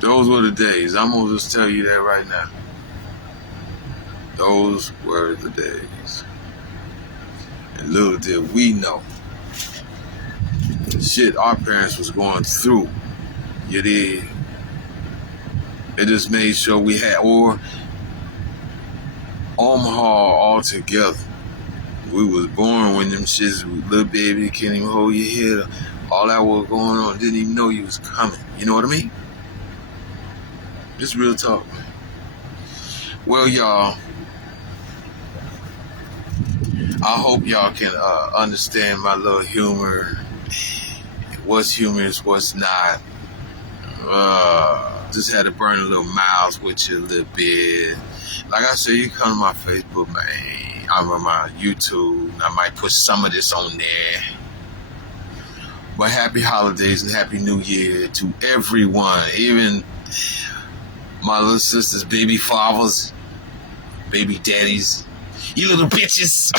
Those were the days. I'm going to just tell you that right now. Those were the days. And little did we know shit our parents was going through. You did. It just made sure we had, or Omaha all together. We was born when them shits, little baby, can't even hold your head up. All that was going on, didn't even know you was coming. You know what I mean? Just real talk. Well, y'all, I hope y'all can understand my little humor. What's humorous, what's not. Just had to burn a little miles with you a little bit. Like I said, you come to my Facebook, man. I'm on my YouTube. I might put some of this on there. But happy holidays and happy new year to everyone. Even my little sisters, baby fathers, baby daddies. You little bitches.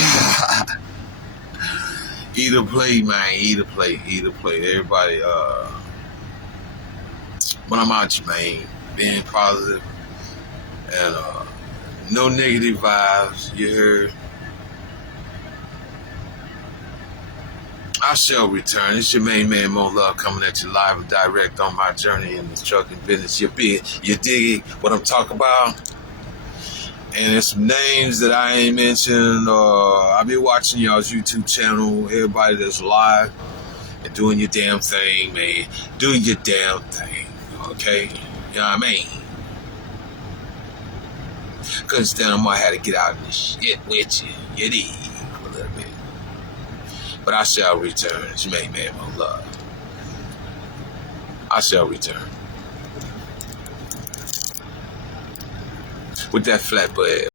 Eat or play, man. Eat or play. Eat or play. Everybody, but I'm out you, man. Being positive and no negative vibes. You heard? I shall return. It's your main man, Mo Love, coming at you live and direct on my journey in this trucking business. You dig what I'm talking about? And there's some names that I ain't mentioned. I'll be watching y'all's YouTube channel. Everybody that's live and doing your damn thing, man. Doing your damn thing, okay? You know what I mean? Couldn't stand on my had to get out of this shit with you. You dig a little bit. But I shall return. It's your main man, Mo Love. I shall return. With that flatbed.